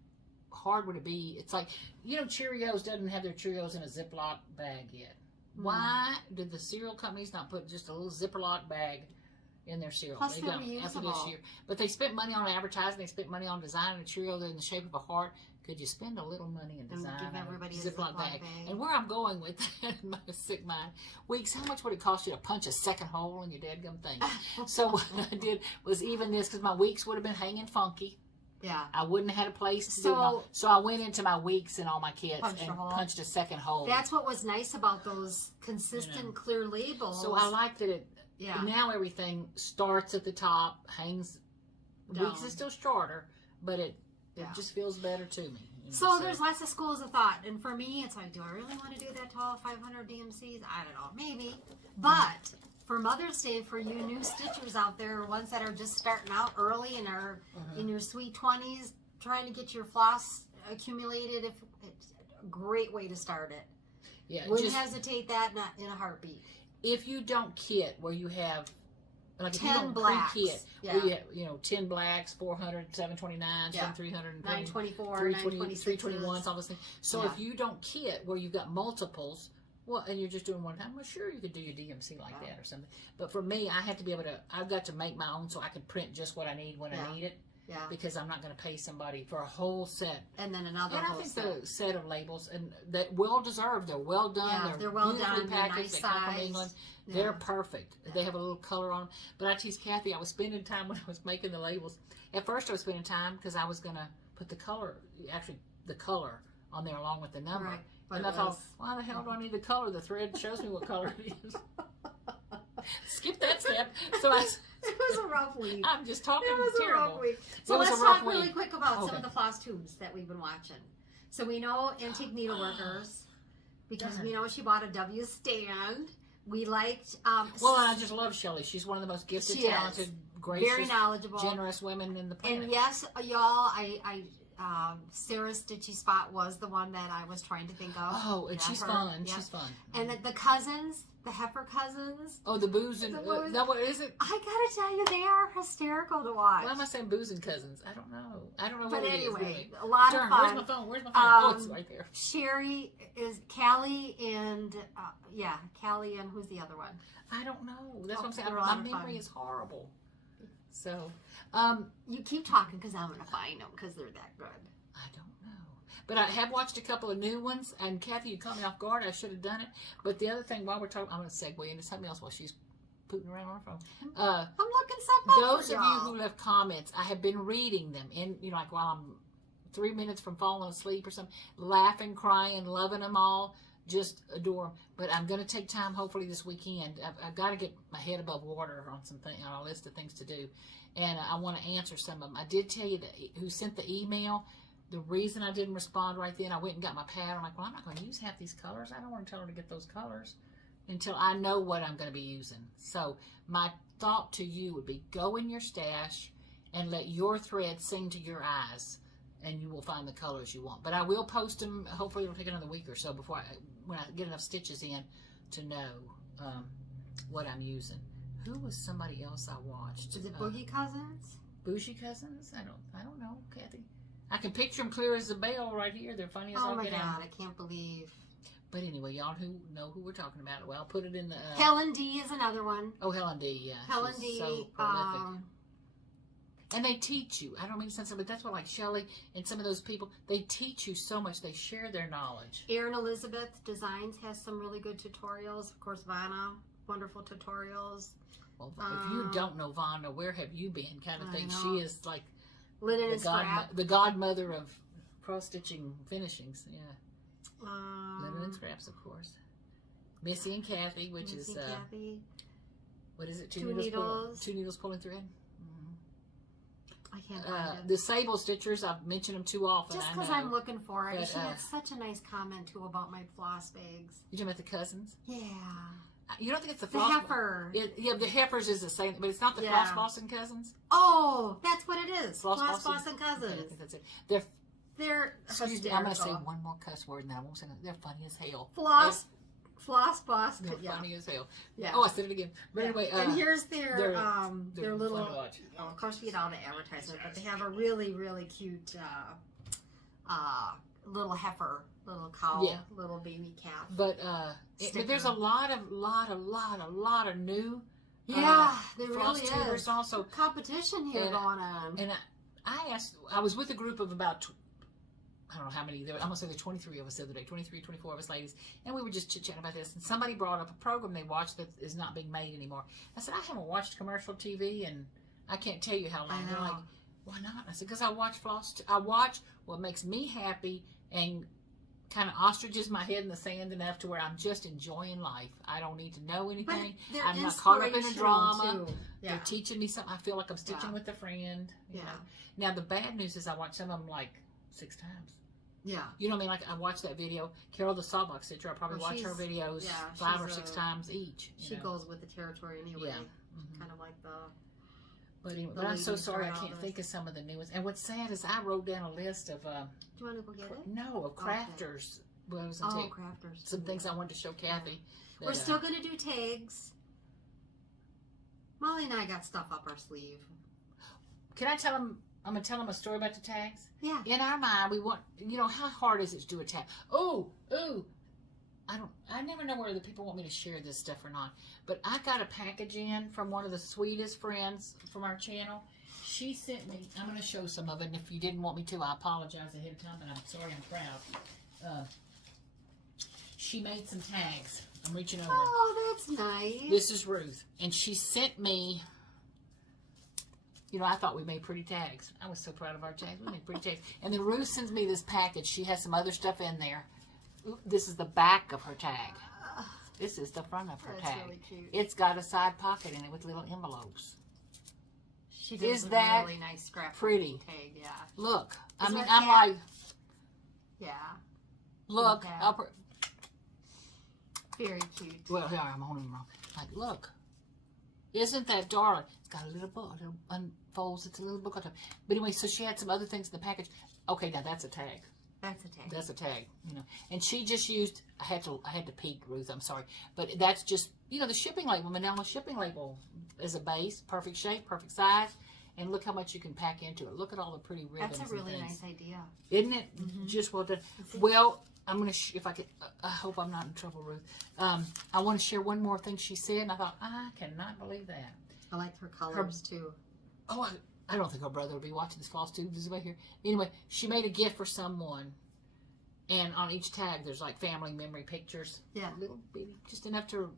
hard would it be? It's like, Cheerios doesn't have their Cheerios in a Ziploc bag yet. Why did the cereal companies not put just a little Ziploc bag in their cereal? Plus, they're after this year. But they spent money on advertising. They spent money on designing a Cheerio in the shape of a heart. Could you spend a little money and design a Ziploc bag? And where I'm going with that in my sick mind, Weeks, how much would it cost you to punch a second hole in your dadgum thing? So what I did was even this, because my Weeks would have been hanging funky. Yeah. I wouldn't have had a place to do it all. So I went into my Weeks and all my kits and punched a second hole. That's what was nice about those consistent clear labels. So I like that it, now everything starts at the top, hangs, down. Weeks is still shorter, but it just feels better to me. So there's lots of schools of thought. And for me, it's like, do I really want to do that to all 500 DMCs? I don't know. Maybe. But for Mother's Day, for you new stitchers out there, ones that are just starting out early and are in your sweet 20s, trying to get your floss accumulated, it's a great way to start it. Yeah, wouldn't hesitate that in a heartbeat. If you don't kit where you have like 10 blacks, where you have, 10 blacks, 400, 729, 300, 924, 321, all those things. So if you don't kit where you've got multiples, well, and you're just doing one time, well, sure, you could do your DMC like that or something. But for me, I have to be able to, I've got to make my own so I can print just what I need when I need it. Yeah. Because I'm not going to pay somebody for a whole set. And then another whole set. And I think the set of labels, and that well deserved, they're well done. Yeah, they're well done. Packaged. Nice they come from England. Yeah. They're perfect. Yeah. They have a little color on them. But I tease Kathy, I was spending time when I was making the labels. At first I was spending time because I was going to put the color on there along with the number. Right. And I thought, why the hell do I need the color? The thread shows me what color it is. Skip that step. So it was a rough week. I'm just talking terrible. A rough week. So let's talk really quick about some of the floss tubes that we've been watching. So we know Antique Needleworkers because we know she bought a W stand. We liked. Well, I just love Shelly. She's one of the most gifted, talented, gracious, very knowledgeable, generous women in the planet. And yes, y'all, Sarah's Stitchy Spot was the one that I was trying to think of. Oh, and she's fun. Yeah. She's fun. And the cousins, the heifer cousins. Oh, the booze and no, what is it? I gotta tell you, they are hysterical to watch. Why am I saying booze and cousins? I don't know. I don't know what but it anyway, is. Really. A lot of fun. Where's my phone? Oh, it's right there. Sherry is Callie and Callie and who's the other one? I don't know. That's what I'm saying. My memory is horrible. So, you keep talking because I'm gonna find them because they're that good. I don't know. But I have watched a couple of new ones, and Kathy, you caught me off guard. I should have done it. But the other thing, while we're talking, I'm going to segue into something else while she's pooting around on her phone. I'm looking stuff up Those for of you y'all. who left comments, I have been reading them, and like while I'm 3 minutes from falling asleep or something, laughing, crying, loving them all, just adore them. But I'm going to take time, hopefully this weekend. I've got to get my head above water on on a list of things to do, and I want to answer some of them. I did tell you who sent the email. The reason I didn't respond right then, I went and got my pad. I'm like, well, I'm not going to use half these colors. I don't want to tell her to get those colors until I know what I'm going to be using. So my thought to you would be, go in your stash and let your thread sing to your eyes, and you will find the colors you want. But I will post them. Hopefully it'll take another week or so before when I get enough stitches in to know what I'm using. Who was somebody else I watched? Is it Boogie Cousins? Bougie Cousins? I don't know, Kathy. I can picture them clear as a bell right here. They're funny as all Oh my get God, out. I can't believe. But anyway, y'all who know who we're talking about, well, I'll put it in the... Helen D is another one. Oh, Helen D, yeah. Helen She's D. so prolific. And they teach you. I don't mean to sound so, but that's what, like Shelley and some of those people, they teach you so much. They share their knowledge. Erin Elizabeth Designs has some really good tutorials. Of course, Vanna, wonderful tutorials. Well, if you don't know Vonda, where have you been kind of thing. She is like Linen and Scrap. the godmother of cross-stitching finishings. Yeah. Linen and Scraps, of course. Missy and Kathy, which Missy is... Kathy. What is it? Two needles. Two needles pulling thread. I can't find it. The Sable Stitchers, I've mentioned them too often. Just because I'm looking for it. But, She had such a nice comment, too, about my floss bags. You talking about the cousins? Yeah. You don't think it's the The floss? heifer. Yeah, the heifers is the same, but it's not the Yeah. Floss Bossin cousins? Oh, that's what it is. Floss Bossin Bossin Okay, I Cousins. think that's it. They're Excuse me, I'm going to say one more cuss word and then I won't say that. They're funny as hell. Floss Bossin. They're Yeah. funny as hell. Yeah. Oh, I said it again. But anyway, and here's their they're little. fun to watch. Oh, of course, we get all the advertisement, but they have a really, really cute little heifer, little cow, little baby calf. But but there's a lot of new. Yeah, there Floss really tubers is. also. Competition here going on. And I was with a group of about, I don't know how many, I'm going to say there were 23 of us the other day, 23, 24 of us ladies, and we were just chit-chatting about this, and somebody brought up a program they watched that is not being made anymore. I said, I haven't watched commercial TV, and I can't tell you how long. They're like, why not? I said, because I watch I watch what makes me happy and kind of ostriches my head in the sand enough to where I'm just enjoying life. I don't need to know anything. I'm not caught up in a drama. Too. Yeah. They're teaching me something. I feel like I'm stitching with a friend. You know? Now, the bad news is I watch some of them like 6 times. Yeah. You know what I mean? Like, I watched that video. Carol the Sawbox Stitcher, I probably watch her videos 5 or 6 times each. She goes with the territory anyway. Yeah. Kind of like the... But anyway, I'm so sorry I can't think of some of the new ones. And what's sad is I wrote down a list of... Do you want to go get it? No, of crafters. Okay. Crafters. Some things I wanted to show Kathy. That, we're still going to do tags. Molly and I got stuff up our sleeve. Can I tell them... I'm going to tell them a story about the tags. Yeah. In our mind, we want... You know, how hard is it to do a tag? I never know whether people want me to share this stuff or not. But I got a package in from one of the sweetest friends from our channel. She sent me... I'm going to show some of it. And if you didn't want me to, I apologize ahead of time. But I'm sorry, I'm proud. She made some tags. I'm reaching over. Oh, that's nice. This is Ruth. And she sent me... You know, I thought we made pretty tags. I was so proud of our tags. We made pretty tags. And then Ruth sends me this package. She has some other stuff in there. This is the back of her tag. This is the front of her tag. Really cute. It's got a side pocket in it with little envelopes. She does that really nice scrap pretty? Tag, yeah. Look. Is I mean, that I'm cat? like... Yeah. Look. Very cute. Well, here I'm holding them wrong. Like, look. Isn't that darling? It's got a little book. It unfolds. It's a little book on top. But anyway, so she had some other things in the package. Okay, now that's a tag. That's a tag. That's a tag, you know. And she just used, I had to peek, Ruth, I'm sorry. But that's just, you know, the shipping label, Manila shipping label is a base, perfect shape, perfect size. And look how much you can pack into it. Look at all the pretty ribbons. That's a really and things. nice idea. Isn't it? Just well done. Well, I'm going to, if I could, I hope I'm not in trouble, Ruth. I want to share one more thing she said, and I thought, I cannot believe that. I like her colors, too. Oh, I don't think her brother would be watching this Flosstube. This is right here. Anyway, she made a gift for someone, and on each tag there's like family memory pictures. Yeah. Little bitty, just enough to.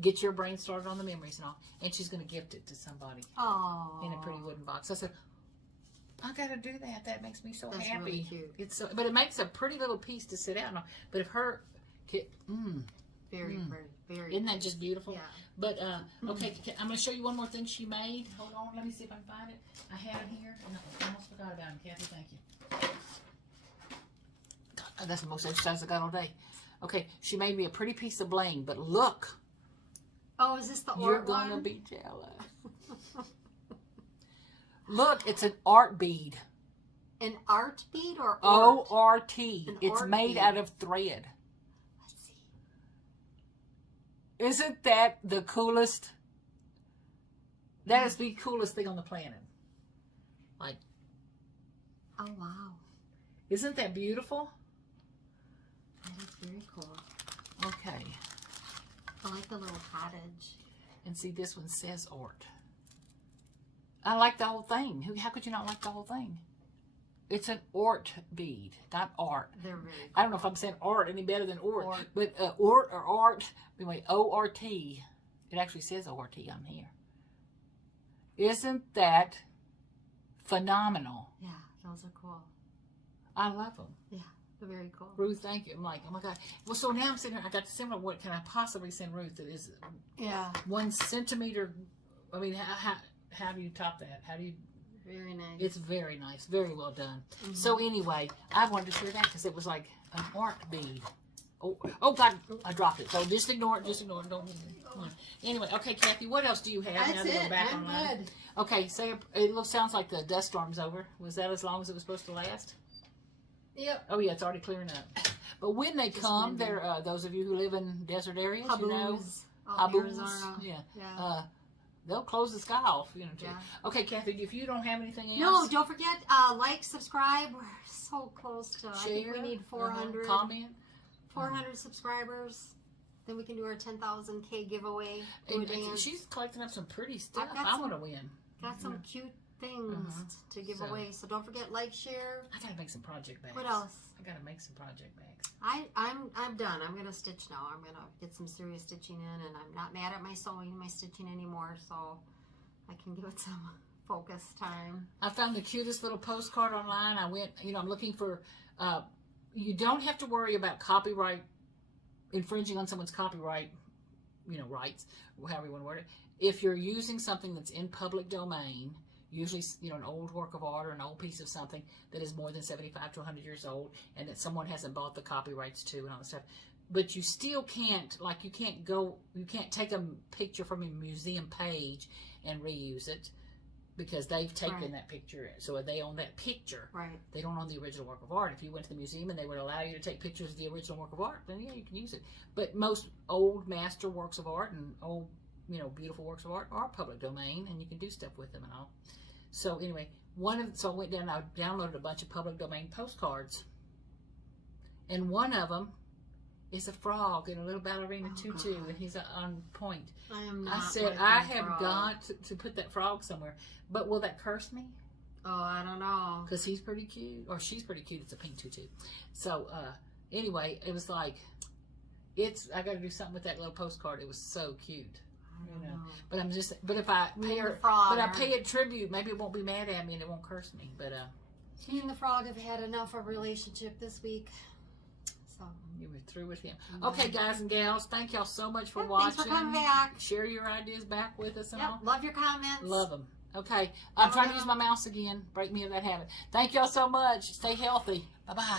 get your brain started on the memories and all. And she's going to gift it to somebody Oh. in a pretty wooden box. I said, I got to do that. That makes me so That's happy. really cute. It's so, but it makes a pretty little piece to sit out on. But if her kid, Very pretty. Very isn't that just beautiful? Yeah. But, okay, I'm going to show you one more thing she made. Hold on, let me see if I can find it. I have it here. No, I almost forgot about it, Kathy. Thank you. God, that's the most exercise I got all day. Okay, she made me a pretty piece of bling, but look. Oh, is this the You're art going to one? be jealous. Look, it's an art bead. An art bead or art? O-R-T. An It's art made bead. out of thread. Let's see. Isn't that the coolest? That is the coolest thing on the planet. Like, Oh, wow. isn't that beautiful? That is very cool. Okay. I like the little cottage. And see, this one says art. I like the whole thing. How could you not like the whole thing? It's an art bead, not art. They're very cool. I don't know if I'm saying art any better than art. Art. But art or art, anyway, O-R-T. It actually says O-R-T on here. Isn't that phenomenal? Yeah, those are cool. I love them. Yeah, they're very cool. Ruth, thank you. I'm like, oh my God. Well, so now I'm sitting here. I got to send her. What can I possibly send Ruth that is Yeah, 1 centimeter? I mean, how do you top that? How do you? very nice. It's very nice, very well done. So anyway, I wanted to share that because it was like an art bead. Oh God, I dropped it. So just ignore it. Just ignore it. Don't. Anyway, okay, Kathy, what else do you have? That's now to it. go back I'm online? good. Okay, it sounds like the dust storm's over. Was that as long as it was supposed to last? Yep. Oh yeah, it's already clearing up. But when they come, windy. they're those of you who live in desert areas, you know, Haboos. Out in Haboos, Arizona. yeah. Yeah. They'll close the sky off, you know. Too. Yeah. Okay, Kathy, if you don't have anything else, No, don't forget, like, subscribe. We're so close to, I think we share, need 400, comment. 400 subscribers. Then we can do our 10,000K giveaway. Do a And dance. she's collecting up some pretty stuff. got I some- want to win. Got some cute things to give So- away. So don't forget, like, share. I gotta make some project bags. What else? I gotta make some project bags. I'm done. I'm gonna stitch now. I'm gonna get some serious stitching in, and I'm not mad at my sewing, my stitching anymore. So I can give it some focus time. I found the cutest little postcard online. I went, I'm looking for. You don't have to worry about copyright infringing on someone's copyright, rights, however you want to word it. If you're using something that's in public domain, usually, an old work of art or an old piece of something that is more than 75 to 100 years old and that someone hasn't bought the copyrights to and all that stuff. But you still can't, you can't take a picture from a museum page and reuse it because they've taken Right. that picture. So they own that picture. Right. They don't own the original work of art. If you went to the museum and they would allow you to take pictures of the original work of art, then yeah, you can use it. But most old master works of art and old, beautiful works of art are public domain, and you can do stuff with them and all. So anyway, so I went down and I downloaded a bunch of public domain postcards, and one of them is a frog in a little ballerina tutu, God. and he's on point. I am not. I said, liking I have frog. got to put that frog somewhere, but will that curse me? Oh, I don't know. Because he's pretty cute, or she's pretty cute. It's a pink tutu. So anyway, it was like, I got to do something with that little postcard. It was so cute. I don't know. But if I Me pay and her, the frog but I are- pay it tribute, maybe it won't be mad at me and it won't curse me. But Me and the frog have had enough of a relationship this week. So you were through with him. Okay, guys and gals, thank y'all so much for Yep, watching. thanks for coming back. Share your ideas back with us and all. Yep, love your comments. Love them. Okay, I'm Love trying to them. use my mouse again. Break me of that habit. Thank y'all so much. Stay healthy. Bye bye.